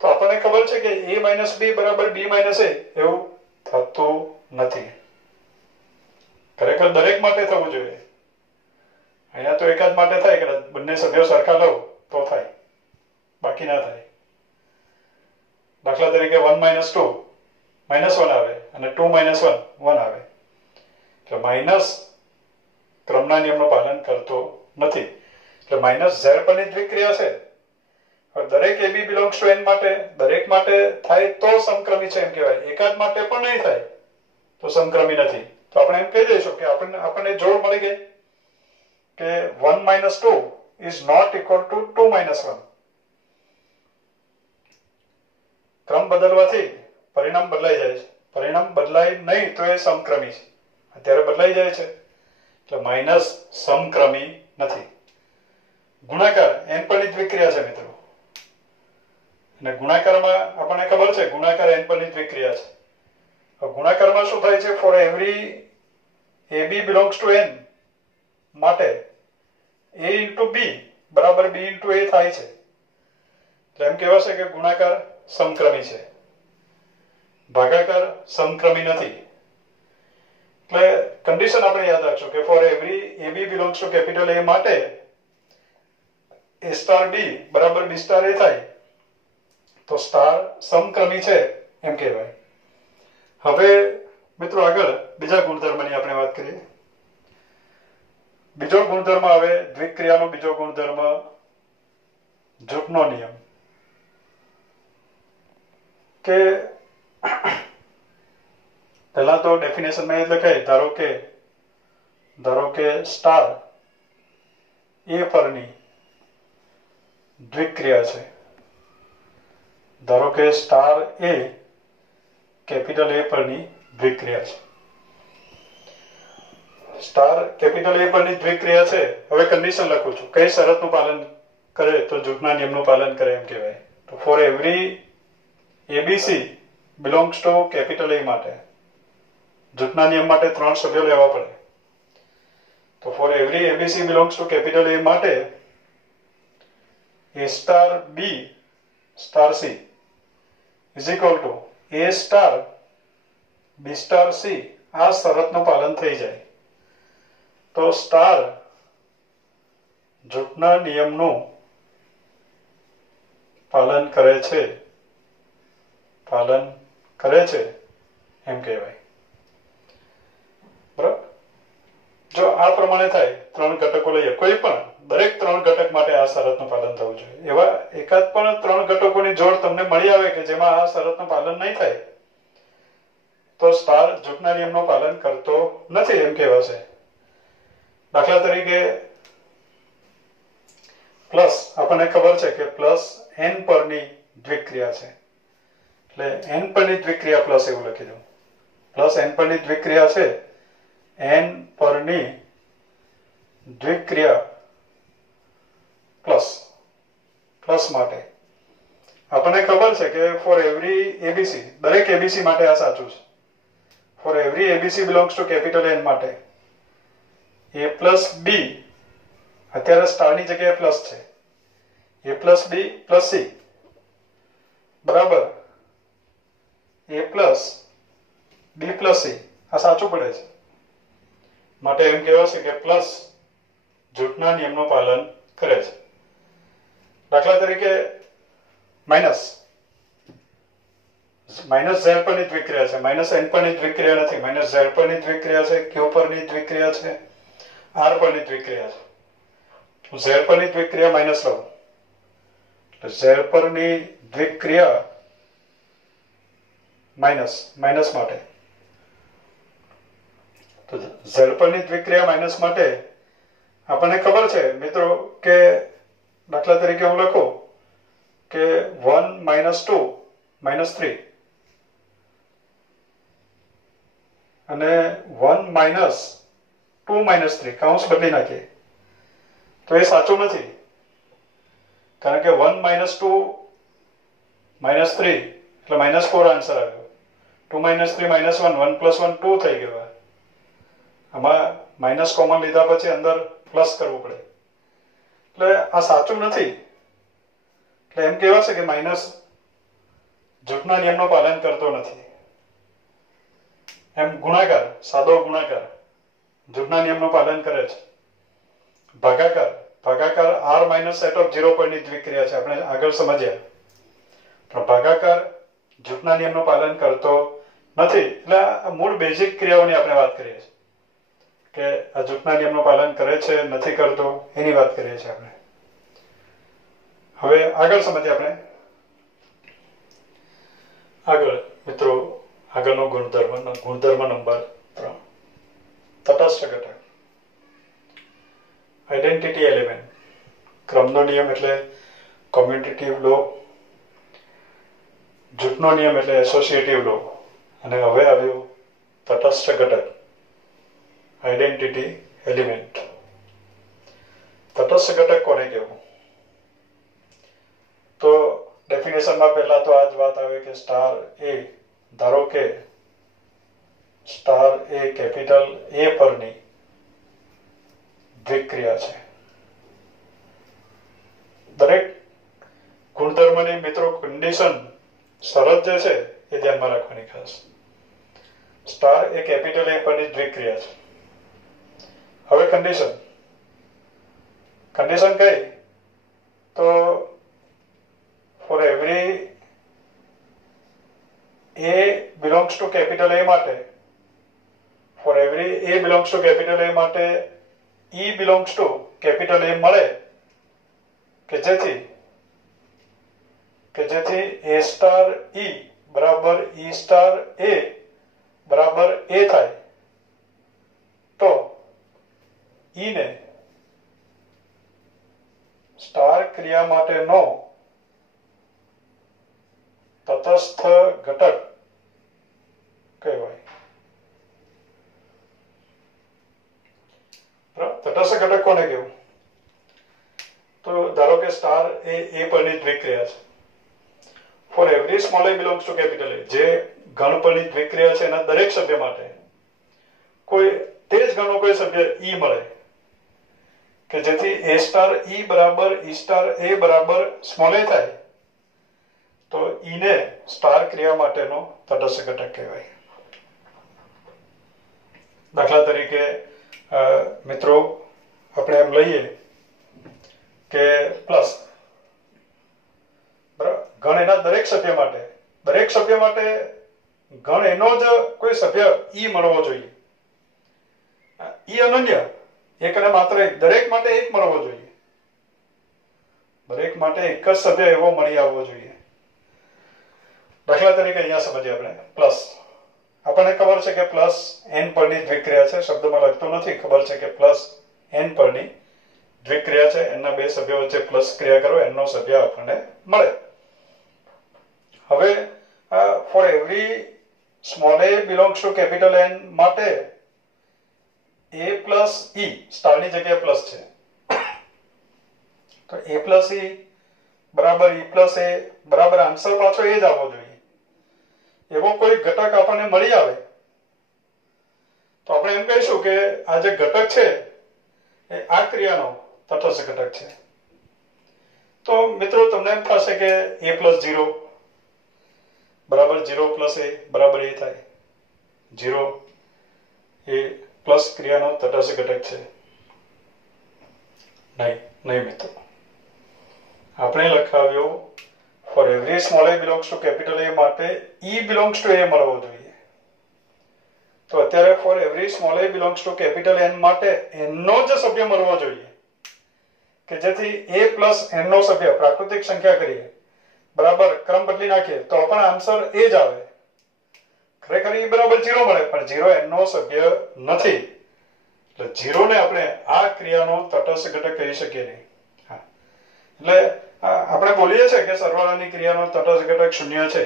તો આપણને ખબર છે કે a માઇનસ b બરાબર b માઇનસ a એવું થતું નથી. ખરેખર દરેક માટે થવું જોઈએ. અહીંયા તો એકાદ માટે થાય કે બંને સભ્યો સરખા લો તો થાય, બાકી ના થાય. દાખલા તરીકે 1 માઇનસ 2 -1 આવે અને 2 માઇનસ 1 1 આવે. એટલે માઇનસ ક્રમના નિયમનું પાલન કરતો નથી. એટલે માઇનસ z પરની દ્વિક્રિયા છે. દરેક એ બી બિલોંગ્સ ટુ n માટે, દરેક માટે થાય તો સમક્રમી છે એમ કહેવાય. એકાદ માટે પણ નહીં થાય તો સમક્રમી નથી. તો આપણે એમ કહી દઈશું કે આપણને જોડ મળી ગઈ કે 1 minus 2 is not equal to 2 minus 1. ક્રમ બદલવાથી પરિણામ બદલાઈ જાય છે. પરિણામ બદલાય નહીં તો એ સમક્રમી છે. અત્યારે બદલાઈ જાય છે એટલે માઇનસ સમક્રમી નથી. ગુણાકાર n પરની દ્વિક્રિયા છે મિત્રો, અને ગુણાકારમાં આપણને ખબર છે ગુણાકાર n પરની દ્વિક્રિયા છે. ગુણાકારમાં શું થાય છે? For every a b belongs to n માટે a into b બરાબર b into a થાય છે. એટલે એમ કહેવાશે કે ગુણાકાર સમક્રમી છે, ભાગાકાર સમક્રમી નથી. એટલે કન્ડિશન આપણે યાદ રાખજો કે for every AB belongs to capital A માટે A સ્ટાર B બરાબર B સ્ટાર A થાય તો સ્ટાર સમક્રમી છે એમ કહેવાય. હવે મિત્રો આગળ બીજા ગુણધર્મની આપણે વાત કરીએ. બીજો ગુણધર્મ આવે દ્વિક્રિયાનો બીજો ગુણધર્મ જૂથનો નિયમ. કે પહેલા તો ડેફિનેશનમાં એ લખાય ધારો કે સ્ટાર A પરની દ્વિક્રિયા છે. ધારો કે સ્ટાર A કેપિટલ A પરની દ્વિક્રિયા છે. સ્ટાર કેપિટલ A પરની દ્વિક્રિયા છે. હવે કન્ડિશન લખું છું, કઈ શરતનું પાલન કરે તો જૂથના નિયમનું પાલન કરે એમ કહેવાય. તો for every ABC belongs to capital A માટે જૂથના નિયમ માટે 3 સભ્યો લેવા પડે. તો for every ABC belongs to capital A માટે A star B star C is equal to A star B star C આ શરતનું પાલન થઈ જાય તો સ્ટાર જૂથના નિયમનું પાલન કરે છે એમ કહેવાય. બરાબર. જો આ પ્રમાણે થાય, 3 ઘટકો લઈએ, કોઈ પણ દરેક 3 ઘટક માટે આ શરતનું પાલન થવું જોઈએ. એવા એકાદ પણ 3 ઘટકોની જોડ તમને મળી આવે કે જેમાં આ શરતનું પાલન નહીં થાય તો સ્ટાર જૂથના નિયમનું પાલન કરતો નથી એમ કહેવાશે. દાખલા તરીકે પ્લસ, આપણને ખબર છે કે પ્લસ n પરની દ્વિક્રિયા છે એટલે n પરની દ્વિક્રિયા પ્લસ એવું લખી દઉં. પ્લસ n પરની દ્વિક્રિયા છે, n પરની દ્વિક્રિયા પ્લસ માટે આપણને ખબર છે કે ફોર એવરી ABC દરેક ABC માટે આ સાચું છે. For every ABC belongs to capital N માટે A પ્લસ B અત્યારે સ્ટારની જગ્યાએ પ્લસ છે, A plus B plus C બરાબર A plus B plus C આ સાચું પડે છે. માટે એમ કહેવાશે કે પ્લસ જૂથના નિયમનું પાલન કરે છે. દાખલા તરીકે માઇનસ z પરની દ્વિક્રિયા છે, માઇનસ n પરની દ્વિક્રિયા નથી, માઇનસ z પરની દ્વિક્રિયા છે, q પરની દ્વિક્રિયા છે, r પરની દ્વિક્રિયા છે. z પરની દ્વિક્રિયા માઇનસ લઉં z પરની દ્વિક્રિયા માઇનસ માટે તો z પરની દ્વિક્રિયા માઇનસ માટે આપણને ખબર છે મિત્રો કે દાખલા તરીકે હું લખું કે 1 - 2 - 3 અને 1 - 2 - 3 કૌંસ બદલી નાખીએ તો એ સાચું નથી, કારણ કે 1 - 2 - 3 એટલે -4 આન્સર આવ્યો. 2 - 3 - 1 1 + 1 2 થઈ ગયો. આમાં માઇનસ કોમન લીધા પછી અંદર પ્લસ કરવું પડે એટલે આ સાચું નથી. એટલે એમ કહેવાશે કે માઇનસ જૂથના નિયમનું પાલન કરતો નથી. એમ ગુણાકાર, સાદો ગુણાકાર જૂથના નિયમનું પાલન કરે છે. ભાગાકાર r - સેટ ઓફ 0 પરની દ્વિક્રિયા છે, આપણે આગળ સમજ્યા. પણ ભાગાકાર જૂથના નિયમનું પાલન કરતો નથી. એટલે આ મૂળ બેઝિક ક્રિયાઓની આપણે વાત કરીએ છીએ કે આ જૂથના નિયમનું પાલન કરે છે નથી કરતો એની વાત કરીએ છીએ આપણે. હવે આગળ સમજીએ આપણે. આગળ મિત્રો આગળનો ગુણધર્મ નંબર 3 તટસ્થ ઘટક. Identity element. ક્રમનો નિયમ એટલે કોમ્યુટેટિવ લો, જૂથનો નિયમ એટલે એસોસિએટિવ લો, અને હવે આવ્યું તટસ્થ ઘટક આઇડેન્ટિટી એલિમેન્ટ. તટસ્થ ઘટક કોને કહેવું? તો ડેફિનેશનમાં પહેલા તો આ જ વાત આવે કે સ્ટાર એ, ધારો કે સ્ટાર એ કેપિટલ A પરની દ્વિક્રિયા છે. દરેક ગુણધર્મની મિત્રો કન્ડિશન શરત જે છે એ ધ્યાનમાં રાખવાની ખાસ. સ્ટાર એ કેપિટલ એ પરની દ્વિક્રિયા છે. હવે કન્ડિશન કઈ તો for every a belongs to capital A માટે for every a belongs to capital A માટે e belongs to capital A મળે કે જેથી a star e બરાબર e star a બરાબર a થાય તો e ને સ્ટાર ક્રિયા માટેનો તટસ્થ ઘટક કહેવાય. તટસ્થ ઘટક કોને કહેવું? તો ધારો કે સ્ટાર એ પરની દ્વિક્રિયા છે. Four every small a belongs to capital A, જે ગણ પરની દ્વિક્રિયા છે એના દરેક સભ્ય માટે કોઈ તે જ ગણનો કોઈ સભ્ય e મળે કે જેથી a સ્ટાર e બરાબર e સ્ટાર a બરાબર સ્મોલ a થાય તો e ને સ્ટાર ક્રિયા માટેનો તટસ્થ ઘટક કહેવાય. દાખલા તરીકે મિત્રો આપણે એમ લઈએ કે પ્લસ ગણ એના દરેક સભ્ય માટે ગણ એનો જ કોઈ સભ્ય ઈ મળવો જોઈએ. ઈ અનન્ય એક અને માત્ર એક, દરેક માટે એક મળવો જોઈએ. દરેક માટે એક જ સભ્ય એવો મળી આવવો જોઈએ. દાખલા તરીકે અહીંયા સમજીએ આપણે પ્લસ. આપણને ખબર છે કે પ્લસ n પરની દ્વિક્રિયા છે. શબ્દમાં લખતો નથી, ખબર છે કે પ્લસ n પરની દ્વિક્રિયા છે. n ના બે સભ્યો વચ્ચે પ્લસ ક્રિયા કરો, n નો સભ્ય આપણને મળે. હવે for every small a belongs to capital N માટે a plus e સ્ટારની જગ્યાએ પ્લસ છે તો a plus e બરાબર e plus a બરાબર આન્સર પાછો એ જ આવવો જોઈએ. એવો કોઈ ઘટક આપણને મળી આવે તો આપણે એમ કહીશું કે આ જે ઘટક છે એ આ ક્રિયાનો તટસ્થ ઘટક છે. તો મિત્રો તમને એમ થશે કે a plus 0 બરાબર 0 plus a બરાબર એ થાય. 0 એ પ્લસ ક્રિયાનો તટસ્થ ઘટક છે. નહીં મિત્રો, આપણે લખાવ્યો for every small a belongs to capital A માટે e belongs to a મળવો જોઈએ. તો અત્યારે four every small a belongs to capital N માટે n નો જ સભ્ય મળવો જોઈએ કે જેથી a plus n નો સભ્ય પ્રાકૃતિક સંખ્યા કરીએ બરાબર ક્રમ બદલી નાખીએ તો પણ આન્સર એ જ આવે. ખરેખર e બરાબર 0 મળે પણ 0 n નો સભ્ય નથી એટલે 0 ને આપણે આ ક્રિયાનો તટસ્થ ઘટક કહી શકીએ નહીં. એટલે આપણે બોલીએ છીએ કે સરવાળાની ક્રિયાનો તટસ્થ ઘટક 0 છે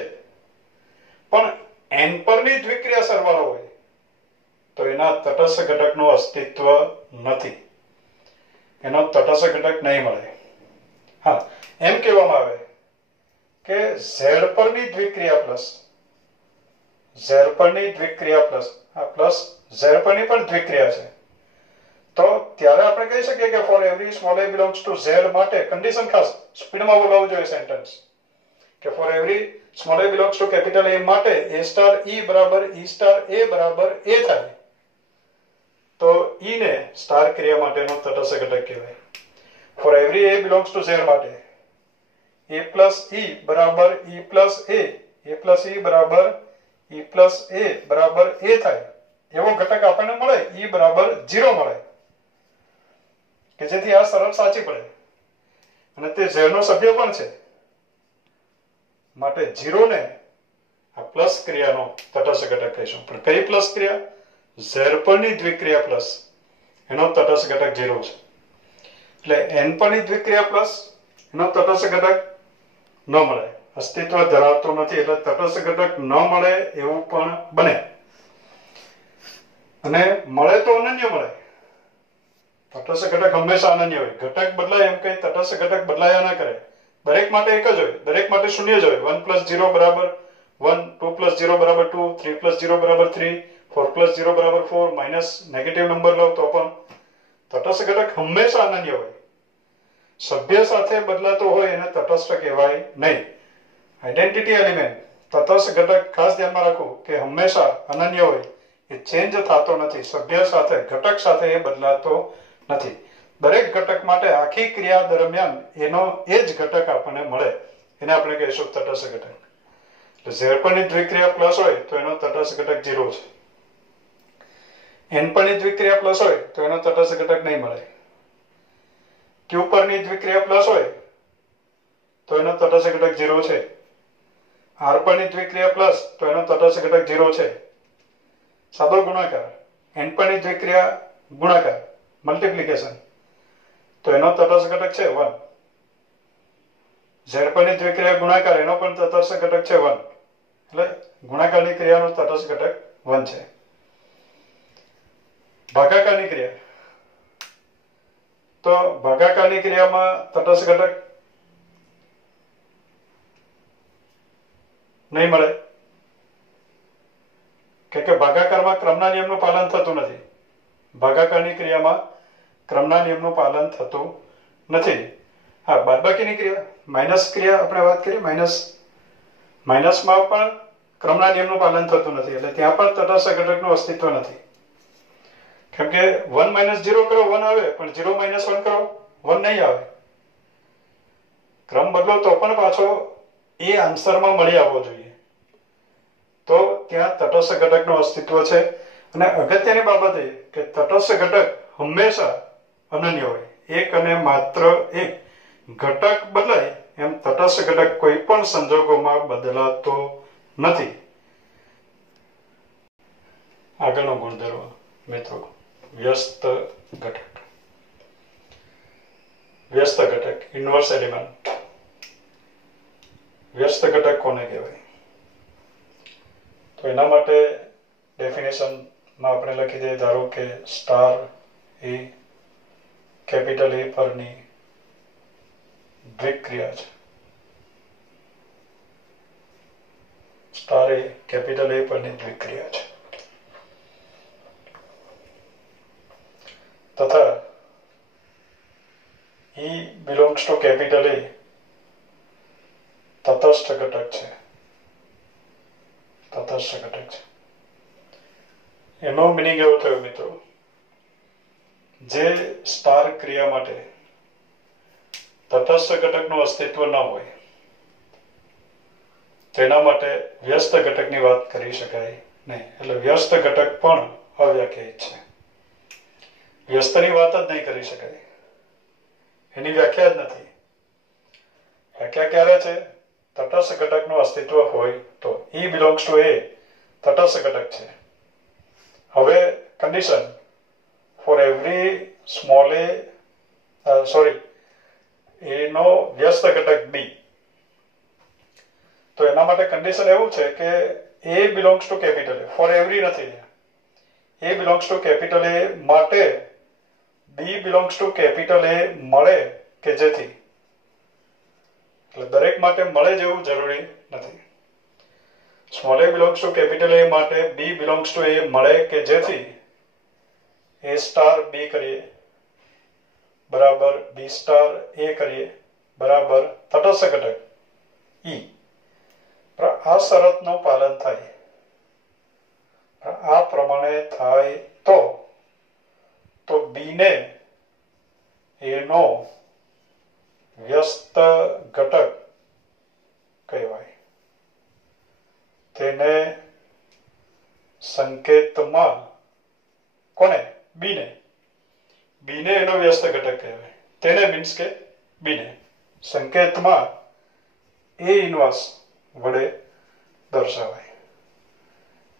પણ n પરની દ્વિક્રિયા સરવાળો હોય તો એના તટસ્થ ઘટકનું અસ્તિત્વ નથી. એનો તટસ્થ ઘટક નહીં મળે. એમ કહેવામાં આવે કે z પરની દ્વિક્રિયા પ્લસ z પરની દ્વિક્રિયા પ્લસ z પરની પણ દ્વિક્રિયા છે તો ત્યારે આપણે કહી શકીએ કે for every small a belongs to z માટે કન્ડિશન ખાસ સ્પીડમાં બોલાવવું જોઈએ સેન્ટેન્સ કે for every small a belongs to capital A માટે a સ્ટાર e બરાબર e સ્ટાર a બરાબર a થાય તો e ને સ્ટાર ક્રિયા માટેનો તટસ્થ ઘટક કહેવાય. For every a belongs to z માટે a plus e બરાબર e plus a plus e બરાબર e plus a બરાબર a થાય એવો ઘટક આપણને મળે e બરાબર 0 મળે કે જેથી આ શરત સાચી પડે અને તે z નો સભ્ય પણ છે માટે 0 ને આ પ્લસ ક્રિયાનો તટસ્થ ઘટક કહીશું. પણ કઈ પ્લસ ક્રિયા? z પરની દ્વિક્રિયા પ્લસ એનો તટસ્થ ઘટક 0 છે એટલે n પરની દ્વિક્રિયા પ્લસ એનો તટસ્થ ઘટક ન મળે, અસ્તિત્વ ધરાવતો નથી એટલે તટસ્થ ઘટક ન મળે એવું પણ બને અને મળે તો અનન્ય મળે. તટસ્થ ઘટક હંમેશા અનન્ય હોય. ઘટક બદલાય એમ કઈ તટસ્થ ઘટક બદલાયા ના કરે. દરેક માટે એક જ હોય, દરેક માટે શૂન્ય જ હોય. 1 plus 0 બરાબર 1, 2 plus 0 બરાબર 2, 3 plus 0 બરાબર 3, 4 plus 0 બરાબર 4, માઇનસ નેગેટિવ નંબર લો તો પણ તટસ્થ ઘટક હંમેશા અનન્ય હોય. સભ્ય સાથે બદલાતો હોય એને તટસ્થ કહેવાય નહીં. આઈડેન્ટિટી એલિમેન્ટ તટસ્થ ઘટક ખાસ ધ્યાનમાં રાખવું કે હંમેશા અનન્ય હોય, એ ચેન્જ થતો નથી. સભ્ય સાથે ઘટક સાથે એ બદલાતો નથી. દરેક ઘટક માટે આખી ક્રિયા દરમિયાન એનો એ જ ઘટક આપણને મળે, એને આપણે કહીશું તટસ્થ ઘટક. એટલે ઝેડ પરની દ્વિક્રિયા પ્લસ હોય તો એનો તટસ્થ ઘટક 0 છે. એન પરની દ્વિક્રિયા પ્લસ હોય તો એનો તટસ્થ ઘટક નહીં મળે. ક્યુ પરની દ્વિક્રિયા પ્લસ હોય તો એનો તટસ્થ ઘટક 0 છે. આર પરની દ્વિક્રિયા પ્લસ તો એનો તટસ્થ ઘટક 0 છે. સાદો ગુણાકાર એન પરની દ્વિક્રિયા ગુણાકાર મલ્ટીપ્લિકેશન તો એનો તટસ્થ ઘટક છે 1. ઝેડ પરની દ્વિક્રિયા ગુણાકાર એનો પણ તટસ્થ ઘટક છે 1. એટલે ગુણાકારની ક્રિયાનો તટસ્થ ઘટક 1 છે. ભાગાકારની ક્રિયા તો ભાગાકારની ક્રિયામાં તટસ્થ ઘટક નહીં મળે, કે ભાગાકારમાં ક્રમના નિયમનું પાલન થતું નથી. ભાગાકારની ક્રિયામાં ક્રમના નિયમનું પાલન થતું નથી. હા, બાદબાકીની ક્રિયા માઇનસ ક્રિયા આપણે વાત કરી, માઇનસમાં પણ ક્રમના નિયમનું પાલન થતું નથી. એટલે ત્યાં પણ તટસ્થ ઘટકનું અસ્તિત્વ નથી. કેમ કે 1 - 0 કરો 1 આવે, પણ 0 - 1 કરો 1 નહીં આવે. ક્રમ બદલો તો પણ પાછો એ આન્સરમાં મળી આવવો જોઈએ. તો ત્યાં તટસ્થ ઘટકનું અસ્તિત્વ છે. અને અગત્યની બાબત એ કે તટસ્થ ઘટક હંમેશા અનન્ય હોય. એક અને માત્ર એક ઘટક બદલાય એમ તટસ્થ ઘટક કોઈ પણ સંજોગોમાં બદલાતો નથી. આગળનો ગુણધર્મ મિત્રો વ્યસ્ત ઘટક. વ્યસ્ત ઘટક ઇન્વર્સ એલિમેન્ટ. વ્યસ્ત ઘટક કોને કહેવાય? તો એના માટે ડેફિનેશનમાં આપણે લખી દઈએ, ધારો કે સ્ટાર એ કેપિટલ એ પરની દ્વિક્રિયા છે. સ્ટાર એ કેપિટલ એ પરની દ્વિક્રિયા છે તથા E belongs to capital A તટસ્થ ઘટક છે. તટસ્થ ઘટક છે. એનો મિનિંગ એવો થયો મિત્રો, જે સ્ટાર ક્રિયા માટે તટસ્થ ઘટકનું અસ્તિત્વ ન હોય તેના માટે વ્યસ્ત ઘટકની વાત કરી શકાય નહીં. એટલે વ્યસ્ત ઘટક પણ અવ્યાખ્યાયિત છે. વ્યસ્તની વાત જ નહીં કરી શકાય, એની વ્યાખ્યા જ નથી. વ્યાખ્યા ક્યારે છે? તટસ્થ ઘટકનું અસ્તિત્વ હોય તો. E belongs to A તટસ્થ ઘટક છે. હવે કન્ડિશન ફોર એવરી સ્મોલ એનો વ્યસ્ત ઘટક B. તો એના માટે કન્ડિશન એવું છે કે A belongs to capital A. For every નથી. A belongs to capital A માટે B belongs to capital A મળે કે જેથી. એટલે દરેક માટે મળે જેવું જરૂરી નથી. Small a belongs to capital A માટે B belongs to A મળે કે જેથી A સ્ટાર B કરીએ બરાબર B સ્ટાર A કરીએ બરાબર તટસ્થ ઘટક E. આ શરતનું પાલન થાય, આ પ્રમાણે થાય તો B ને એનો વ્યસ્ત ઘટક કહેવાય. તેને સંકેતમાં કોને? B ને એનો વ્યસ્ત ઘટક કહેવાય. તેને મીન્સ કે B ને સંકેતમાં A ઇન્વર્સ વડે દર્શાવાય.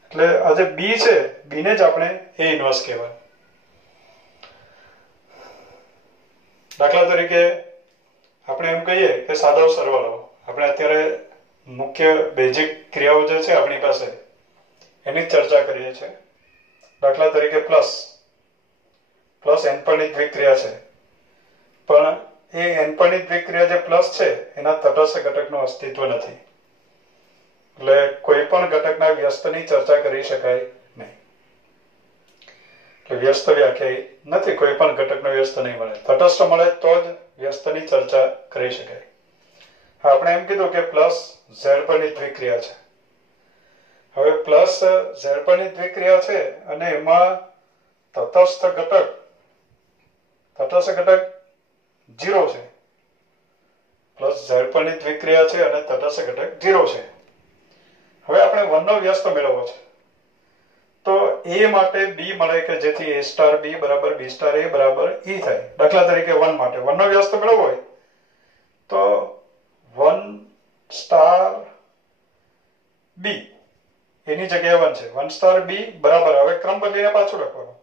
એટલે આ જે B છે, B ને જ આપણે A ઇન્વર્સ કહેવાય. દાખલા તરીકે આપણે એમ કહીએ કે સાદો સરવાળો. આપણે અત્યારે મુખ્ય બેઝિક ક્રિયાઓ જે છે આપણી પાસે એની ચર્ચા કરીએ છીએ. દાખલા તરીકે પ્લસ n પરની દ્વિક્રિયા છે, પણ એ n પરની દ્વિક્રિયા જે પ્લસ છે એના તટસ્થ ઘટકનું અસ્તિત્વ નથી. એટલે કોઈ પણ ઘટકના વ્યસ્તની ચર્ચા કરી શકાય નહીં. એટલે વ્યસ્ત વ્યાખ્યાયિત નથી, કોઈ પણ ઘટકનો વ્યસ્ત નહીં મળે. તટસ્થ મળે તો જ વ્યસ્તની ચર્ચા કરી શકાય. આપણે એમ કીધું કે પ્લસ ઝેડ પરની દ્વિક્રિયા છે. હવે પ્લસ ઝેડ પરની દ્વિક્રિયા છે અને એમાં તટસ્થ ઘટક 0 છે. પ્લસ ઝેડ પરની દ્વિક્રિયા છે અને તટસ્થ ઘટક 0 છે. હવે આપણે 1 નો વ્યસ્ત મેળવવો છે. તો a માટે b મળે કે જેથી a સ્ટાર b બરાબર b સ્ટાર a બરાબર e થાય. દાખલા તરીકે 1 માટે 1 નો વ્યસ્ત મેળવવો હોય તો 1 સ્ટાર b એની જગ્યાએ 1 છે. 1 સ્ટાર b બરાબર, હવે ક્રમ બદલીને પાછું લખવાનું,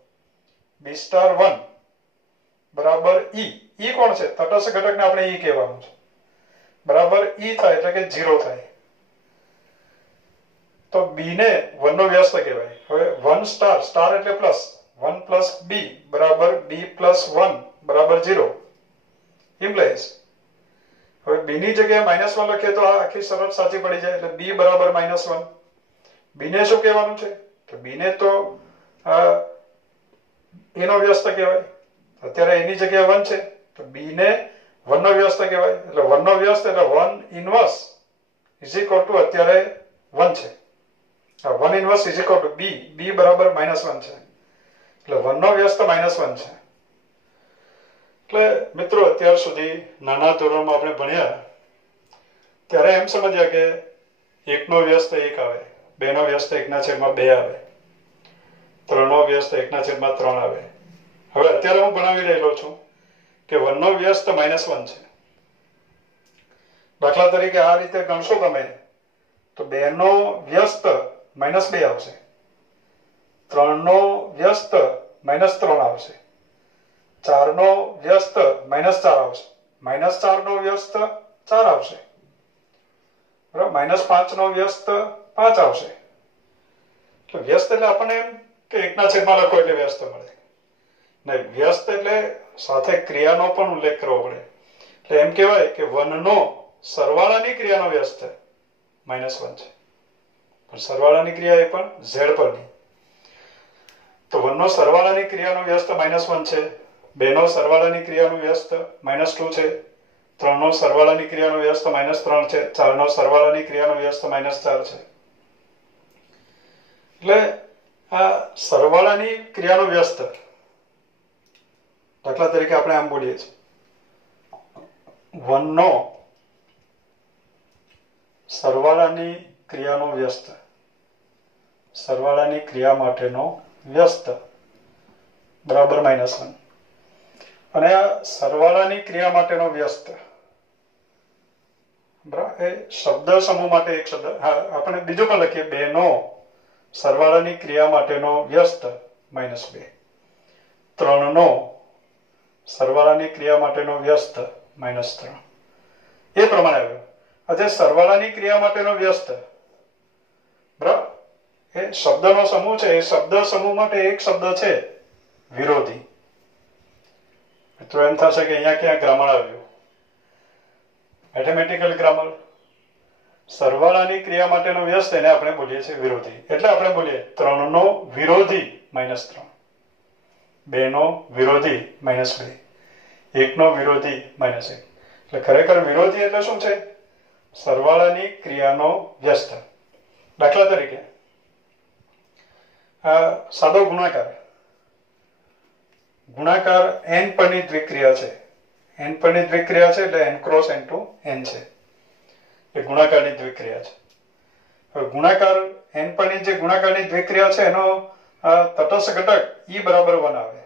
b સ્ટાર 1 બરાબર e. e કોણ છે? તટસ્થ ઘટકને આપણે e કહેવાનું છે. બરાબર e થાય એટલે કે 0 થાય. તો b ને 1 નો વ્યસ્ત કહેવાય. હવે 1 સ્ટાર, સ્ટાર એટલે પ્લસ, 1 પ્લસ b બરાબર b પ્લસ 1 બરાબર 0 ઇમ્પ્લાઇઝ. હવે b ની જગ્યાએ -1 લખીએ તો આ આખી શરત સાચી પડી જાય. એટલે b બરાબર -1. b ને શું કહેવાનું છે? તો b ને તો a નો વ્યસ્ત કહેવાય. અત્યારે a ની જગ્યાએ 1 છે તો b ને 1 નો વ્યસ્ત કહેવાય. એટલે 1 નો વ્યસ્ત એટલે 1 ઇન્વર્સ ઇઝ ઇક્વલ ટુ અત્યારે 1 છે. 1 inverse is equal two b. b બરાબર -1 છે. એટલે 1 નો વ્યસ્ત -1 છે. એટલે મિત્રો અત્યાર સુધી નાના ધોરણમાં આપણે ભણ્યા ત્યારે એમ સમજ્યા કે 1 નો વ્યસ્ત 1 આવે, 2 નો વ્યસ્ત 1/2 આવે, 3 નો વ્યસ્ત 1/3 આવે. હવે અત્યારે હું ભણાવી રહેલો છું કે 1 નો વ્યસ્ત -1 છે. દાખલા તરીકે આ રીતે ગણશો તમે તો 2 નો વ્યસ્ત -2 આવશે, 3 નો વ્યસ્ત -3 આવશે, 4 નો વ્યસ્ત -4 આવશે, -4 નો વ્યસ્ત 4 આવશે, બરાબર, -5 નો વ્યસ્ત 5 આવશે. તો વ્યસ્ત એટલે આપણને એમ કે 1/માં લખો એટલે વ્યસ્ત મળે. નહીં, વ્યસ્ત એટલે સાથે ક્રિયાનો પણ ઉલ્લેખ કરવો પડે. એટલે એમ કહેવાય કે 1 નો સરવાળાની ક્રિયાનો વ્યસ્ત -1 છે, પણ સરવાળાની ક્રિયા એ પણ ઝેડ પરની. તો 1 નો સરવાળાની ક્રિયાનો વ્યસ્ત -1 છે, 2 નો સરવાળાની ક્રિયાનો વ્યસ્ત -2 છે, 3 નો સરવાળાની ક્રિયાનો વ્યસ્ત -3 છે, 4 નો સરવાળાની ક્રિયાનો વ્યસ્ત -4 છે. એટલે આ સરવાળાની ક્રિયાનો વ્યસ્ત, દાખલા તરીકે આપણે આમ બોલીએ છીએ 1 નો સરવાળાની ક્રિયાનો વ્યસ્ત, સરવાળાની ક્રિયા માટેનો વ્યસ્ત બરાબર -1. અને આ સરવાળાની ક્રિયા માટેનો વ્યસ્ત બરાબર એ શબ્દ સમૂહ માટે એક શબ્દ, આપણે બીજું પણ લખીએ 2 નો સરવાળાની ક્રિયા માટેનો વ્યસ્ત -2, 3 નો સરવાળાની ક્રિયા માટેનો વ્યસ્ત -3. એ પ્રમાણે આવ્યું. આજે સરવાળાની ક્રિયા માટેનો વ્યસ્ત બરાબર એ શબ્દનો સમૂહ છે. એ શબ્દ સમૂહ માટે એક શબ્દ છે વિરોધી. મિત્રો એમ થશે કે અહીંયા ક્યાં ગ્રામર આવ્યું? Mathematical grammar. સરવાળાની ક્રિયા માટેનો વ્યસ્ત એને આપણે બોલીએ છીએ વિરોધી. એટલે આપણે બોલીએ 3 નો વિરોધી -3, 2 નો વિરોધી -2, 1 નો વિરોધી -1. એટલે ખરેખર વિરોધી એટલે શું છે? સરવાળાની ક્રિયાનો વ્યસ્ત. દાખલા તરીકે સાદો ગુણાકાર, ગુણાકાર n પરની દ્વિક્રિયા છે. n પરની દ્વિક્રિયા છે એટલે n cross n to n છે. એ ગુણાકારની દ્વિક્રિયા છે. હવે ગુણાકાર n પરની જે ગુણાકારની દ્વિક્રિયા છે એનો તટસ્થ ઘટક e બરાબર 1 આવે.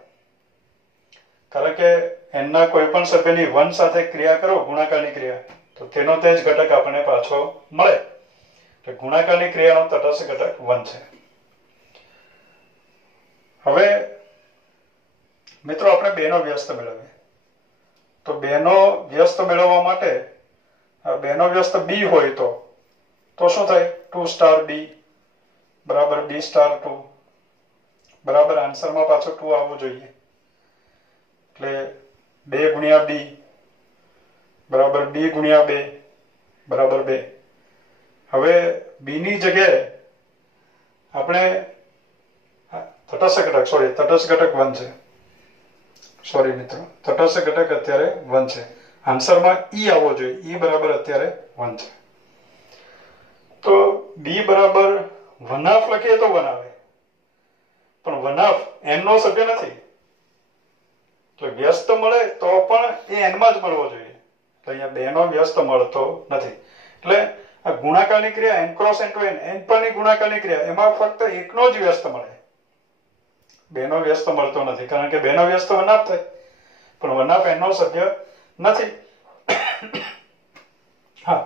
કારણ કે n ના કોઈ પણ સભ્યની 1 સાથે ક્રિયા કરો, ગુણાકારની ક્રિયા, તો તેનો તે જ ઘટક આપણને પાછો મળે. એટલે ગુણાકારની ક્રિયાનો તટસ્થ ઘટક 1 છે. હવે મિત્રો આપણે 2 નો વ્યસ્ત મેળવીએ. તો 2 નો વ્યસ્ત મેળવવા માટે 2 નો વ્યસ્ત b હોય તો શું થાય? 2 સ્ટાર b બરાબર b સ્ટાર 2 બરાબર આન્સરમાં પાછો 2 આવવું જોઈએ. એટલે 2 ગુણ્યા b બરાબર b ગુણ્યા 2 બરાબર 2. હવે b ની જગ્યાએ આપણે તટસ્થ ઘટક સોરી તટસ્થ ઘટક 1 છે સોરી મિત્રો તટસ્થ ઘટક અત્યારે 1 છે આન્સરમાં ઈ આવવો જોઈએ ઈ બરાબર અત્યારે 1 છે તો બી બરાબર 1/2 લખીએ તો 1 આવે પણ 1/2 n નો સભ્ય નથી એટલે વ્યસ્ત મળે તો પણ એ n માં જ મળવો જોઈએ તો અહીંયા 2 નો વ્યસ્ત મળતો નથી એટલે આ ગુણાકારની ક્રિયા n ક્રોસ n પરની ગુણાકારની ક્રિયા એમાં ફક્ત એકનો જ વ્યસ્ત મળે 2 નો વ્યસ્ત મળતો નથી કારણ કે 2 નો વ્યસ્ત 1/2 થાય પણ 1/2 n નો સભ્ય નથી હા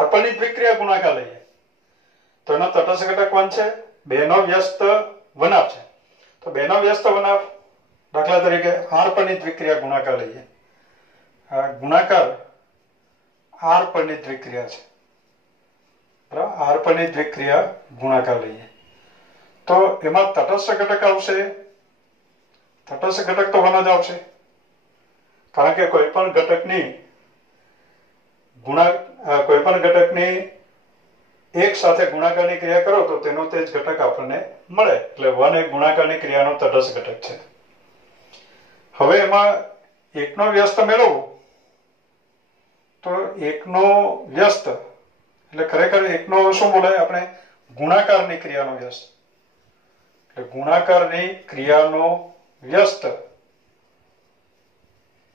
r પરની દ્વિક્રિયા ગુણાકાર લઈએ તો એનો તટસ્થ ઘટક 1 છે 2 નો વ્યસ્ત 1/2 છે તો 2 નો વ્યસ્ત 1/2 દાખલા તરીકે r પરની દ્વિક્રિયા ગુણાકાર લઈએ આ ગુણાકાર r પરની દ્વિક્રિયા છે બરાબર r પરની દ્વિક્રિયા ગુણાકાર લઈએ તો એમાં તટસ્થ ઘટક આવશે તટસ્થ ઘટક તો 1 જ આવશે કારણ કે કોઈ પણ ઘટકની એક સાથે ગુણાકારની ક્રિયા કરો તો તેનો તે જ ઘટક આપણને મળે એટલે 1 એ ગુણાકારની ક્રિયાનો તટસ્થ ઘટક છે હવે એમાં એકનો વ્યસ્ત મેળવવો તો એકનો વ્યસ્ત એટલે ખરેખર એકનો શું બોલાય આપણે ગુણાકારની ક્રિયાનો વ્યસ્ત એટલે ગુણાકારની ક્રિયાનો વ્યસ્ત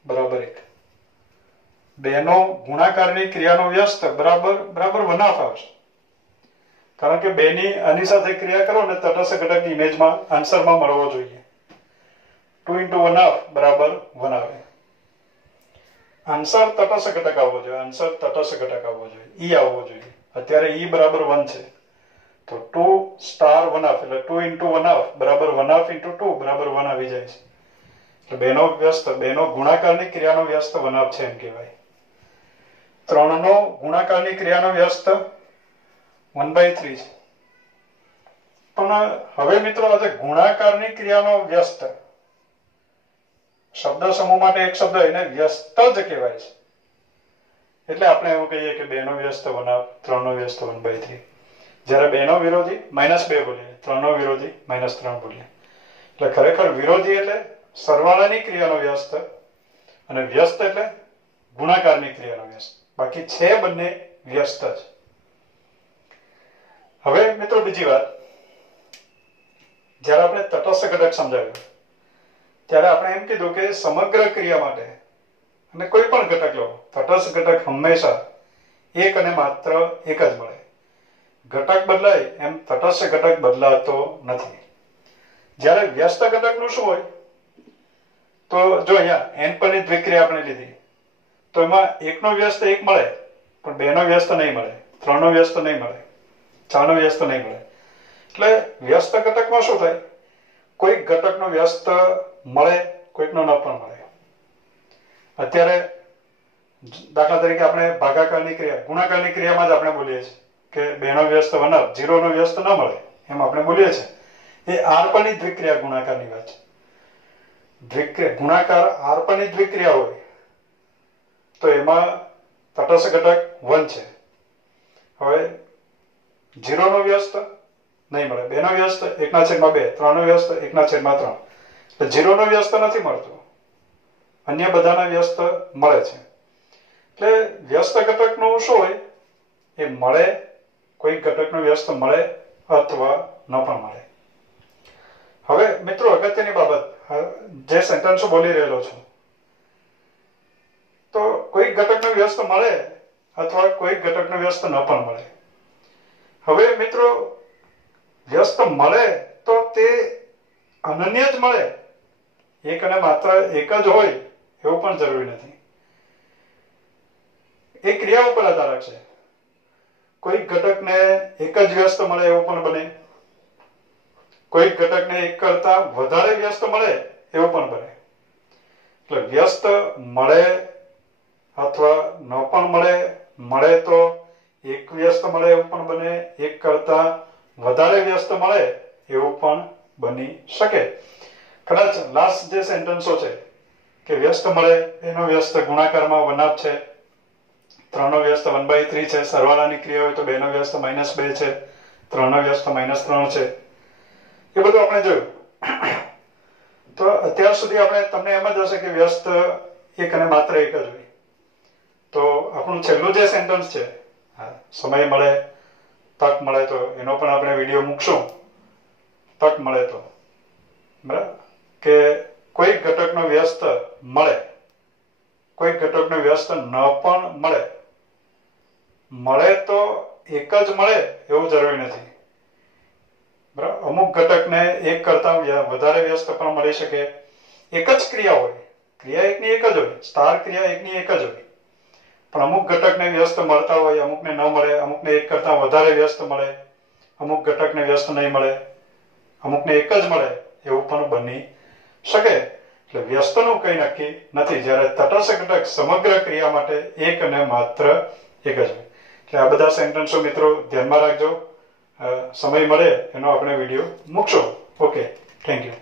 બરાબર 1 2 નો ગુણાકારની ક્રિયાનો વ્યસ્ત બરાબર 1/2 આવશે કારણ કે 2 ની આની સાથે ક્રિયા કરો ને તટસ્થ ઘટકની ઇમેજમાં આન્સરમાં મળવો જોઈએ 2 * 1/2 બરાબર 1 આવે આન્સર તટસ્થ ઘટક આવવો જોઈએ ઈ આવવો જોઈએ અત્યારે ઈ બરાબર 1 છે તો 2 * 1/2 એટલે 2 * 1/2 બરાબર 1/2 * 2 બરાબર 1 આવી જાય છે એટલે 2 નો વ્યસ્ત 2 નો ગુણાકારની ક્રિયાનો વ્યસ્ત 1/2 છે એમ કહેવાય 3 નો ગુણાકારની ક્રિયાનો વ્યસ્ત 1/3 છે પણ હવે મિત્રો આજે ગુણાકારની ક્રિયાનો વ્યસ્ત શબ્દ સમૂહ માટે એક શબ્દ એને વ્યસ્ત જ કહેવાય છે એટલે આપણે એવું કહીએ કે 2 નો વ્યસ્ત 1/2 3 નો વ્યસ્ત 1/3 જ્યારે 2 નો વિરોધી -2 બોલીએ 3 નો વિરોધી -3 બોલીએ એટલે ખરેખર વિરોધી એટલે સરવાળાની ક્રિયાનો વ્યસ્ત અને વ્યસ્ત એટલે ગુણાકારની ક્રિયાનો વ્યસ્ત બાકી છે બંને વ્યસ્ત જ હવે મિત્રો બીજી વાત જ્યારે આપણે તટસ્થ ઘટક સમજાવ્યું ત્યારે આપણે એમ કીધું કે સમગ્ર ક્રિયા માટે અને કોઈ પણ ઘટક લો તટસ્થ ઘટક હંમેશા એક અને માત્ર એક જ મળે ઘટક બદલાય એમ તટસ્થ ઘટક બદલાતો નથી જ્યારે વ્યસ્ત ઘટકનું શું હોય તો જો અહીંયા n પરની દ્વિક્રિયા આપણે લીધી તો એમાં એકનો વ્યસ્ત 1 મળે પણ 2 નો વ્યસ્ત નહીં મળે 3 નો વ્યસ્ત નહીં મળે 4 નો વ્યસ્ત નહીં મળે એટલે વ્યસ્ત ઘટકમાં શું થાય કોઈક ઘટકનો વ્યસ્ત મળે કોઈકનો ન પણ મળે અત્યારે દાખલા તરીકે આપણે ભાગાકારની ક્રિયા ગુણાકારની ક્રિયામાં જ આપણે બોલીએ છીએ કે 2 નો વ્યસ્ત 1/2 0 નો વ્યસ્ત ન મળે એમ આપણે બોલીએ છીએ એ r પરની દ્વિક્રિયા ગુણાકારની વાત છે ગુણાકાર r પરની દ્વિક્રિયા હોય તો એમાં તટસ્થ ઘટક 1 છે હવે 0 નો વ્યસ્ત નહીં મળે 2 નો વ્યસ્ત 1/2 3 નો વ્યસ્ત 1/3 એટલે 0 નો વ્યસ્ત નથી મળતો અન્ય બધાના વ્યસ્ત મળે છે એટલે વ્યસ્ત ઘટકનું શું હોય એ મળે કોઈ ઘટકનો વ્યસ્ત મળે અથવા ન પણ મળે હવે મિત્રો અગત્યની બાબત જે સેન્ટેન્સ બોલી રહેલો છું તો કોઈ ઘટકનો વ્યસ્ત મળે અથવા કોઈ ઘટકનો વ્યસ્ત ન પણ મળે હવે મિત્રો વ્યસ્ત મળે તો તે અનન્ય જ મળે એક અને માત્ર એક જ હોય એવું પણ જરૂરી નથી એ ક્રિયા ઉપર આધાર રાખશે કોઈ ઘટકને એક જ વ્યસ્ત મળે એવું પણ બને કોઈ ઘટકને એક કરતા વધારે વ્યસ્ત મળે એવું પણ બને એટલે વ્યસ્ત મળે અથવા ન પણ મળે તો એક વ્યસ્ત મળે એવું પણ બને એક કરતા વધારે વ્યસ્ત મળે એવું પણ બની શકે કદાચ લાસ્ટ જે સેન્ટેન્સો છે કે વ્યસ્ત મળે એનો વ્યસ્ત ગુણાકારમાં 1/2 છે 3 નો વ્યસ્ત 1/3 છે સરવાળાની ક્રિયા હોય તો 2 નો વ્યસ્ત -2 છે 3 નો વ્યસ્ત -3 છે એ બધું આપણે જોયું તો અત્યાર સુધી આપણે તમને એમ જ હશે કે વ્યસ્ત એક અને માત્ર એક જ હોય. તો આપણું છેલ્લું જે સેન્ટેન્સ છે, સમય મળે, તક મળે તો એનો પણ આપણે વિડીયો મૂકશું. તક મળે તો બરાબર, કે કોઈક ઘટકનો વ્યસ્ત મળે, કોઈક ઘટકનો વ્યસ્ત ન પણ મળે. મળે તો એક જ મળે એવું જરૂરી નથી. બરાબર, અમુક ઘટકને એક કરતા વધારે વ્યસ્ત પણ મળી શકે. એક જ ક્રિયા હોય, ક્રિયા એકની એક જ હોય, સ્ટાર ક્રિયા એકની એક જ હોય, પણ અમુક ઘટકને વ્યસ્ત મળતા હોય, અમુકને ન મળે, અમુકને એક કરતા વધારે વ્યસ્ત મળે, અમુક ઘટકને વ્યસ્ત નહીં મળે, અમુકને એક જ મળે, એવું પણ બની શકે. એટલે વ્યસ્તનું કંઈ નક્કી નથી. જ્યારે તટસ્થ ઘટક સમગ્ર ક્રિયા માટે એક અને માત્ર એક જ હોય. એટલે આ બધા સેન્ટેન્સો મિત્રો ધ્યાનમાં રાખજો. સમય મળે એનો આપણે વિડીયો મૂકશો. Okay, thank you.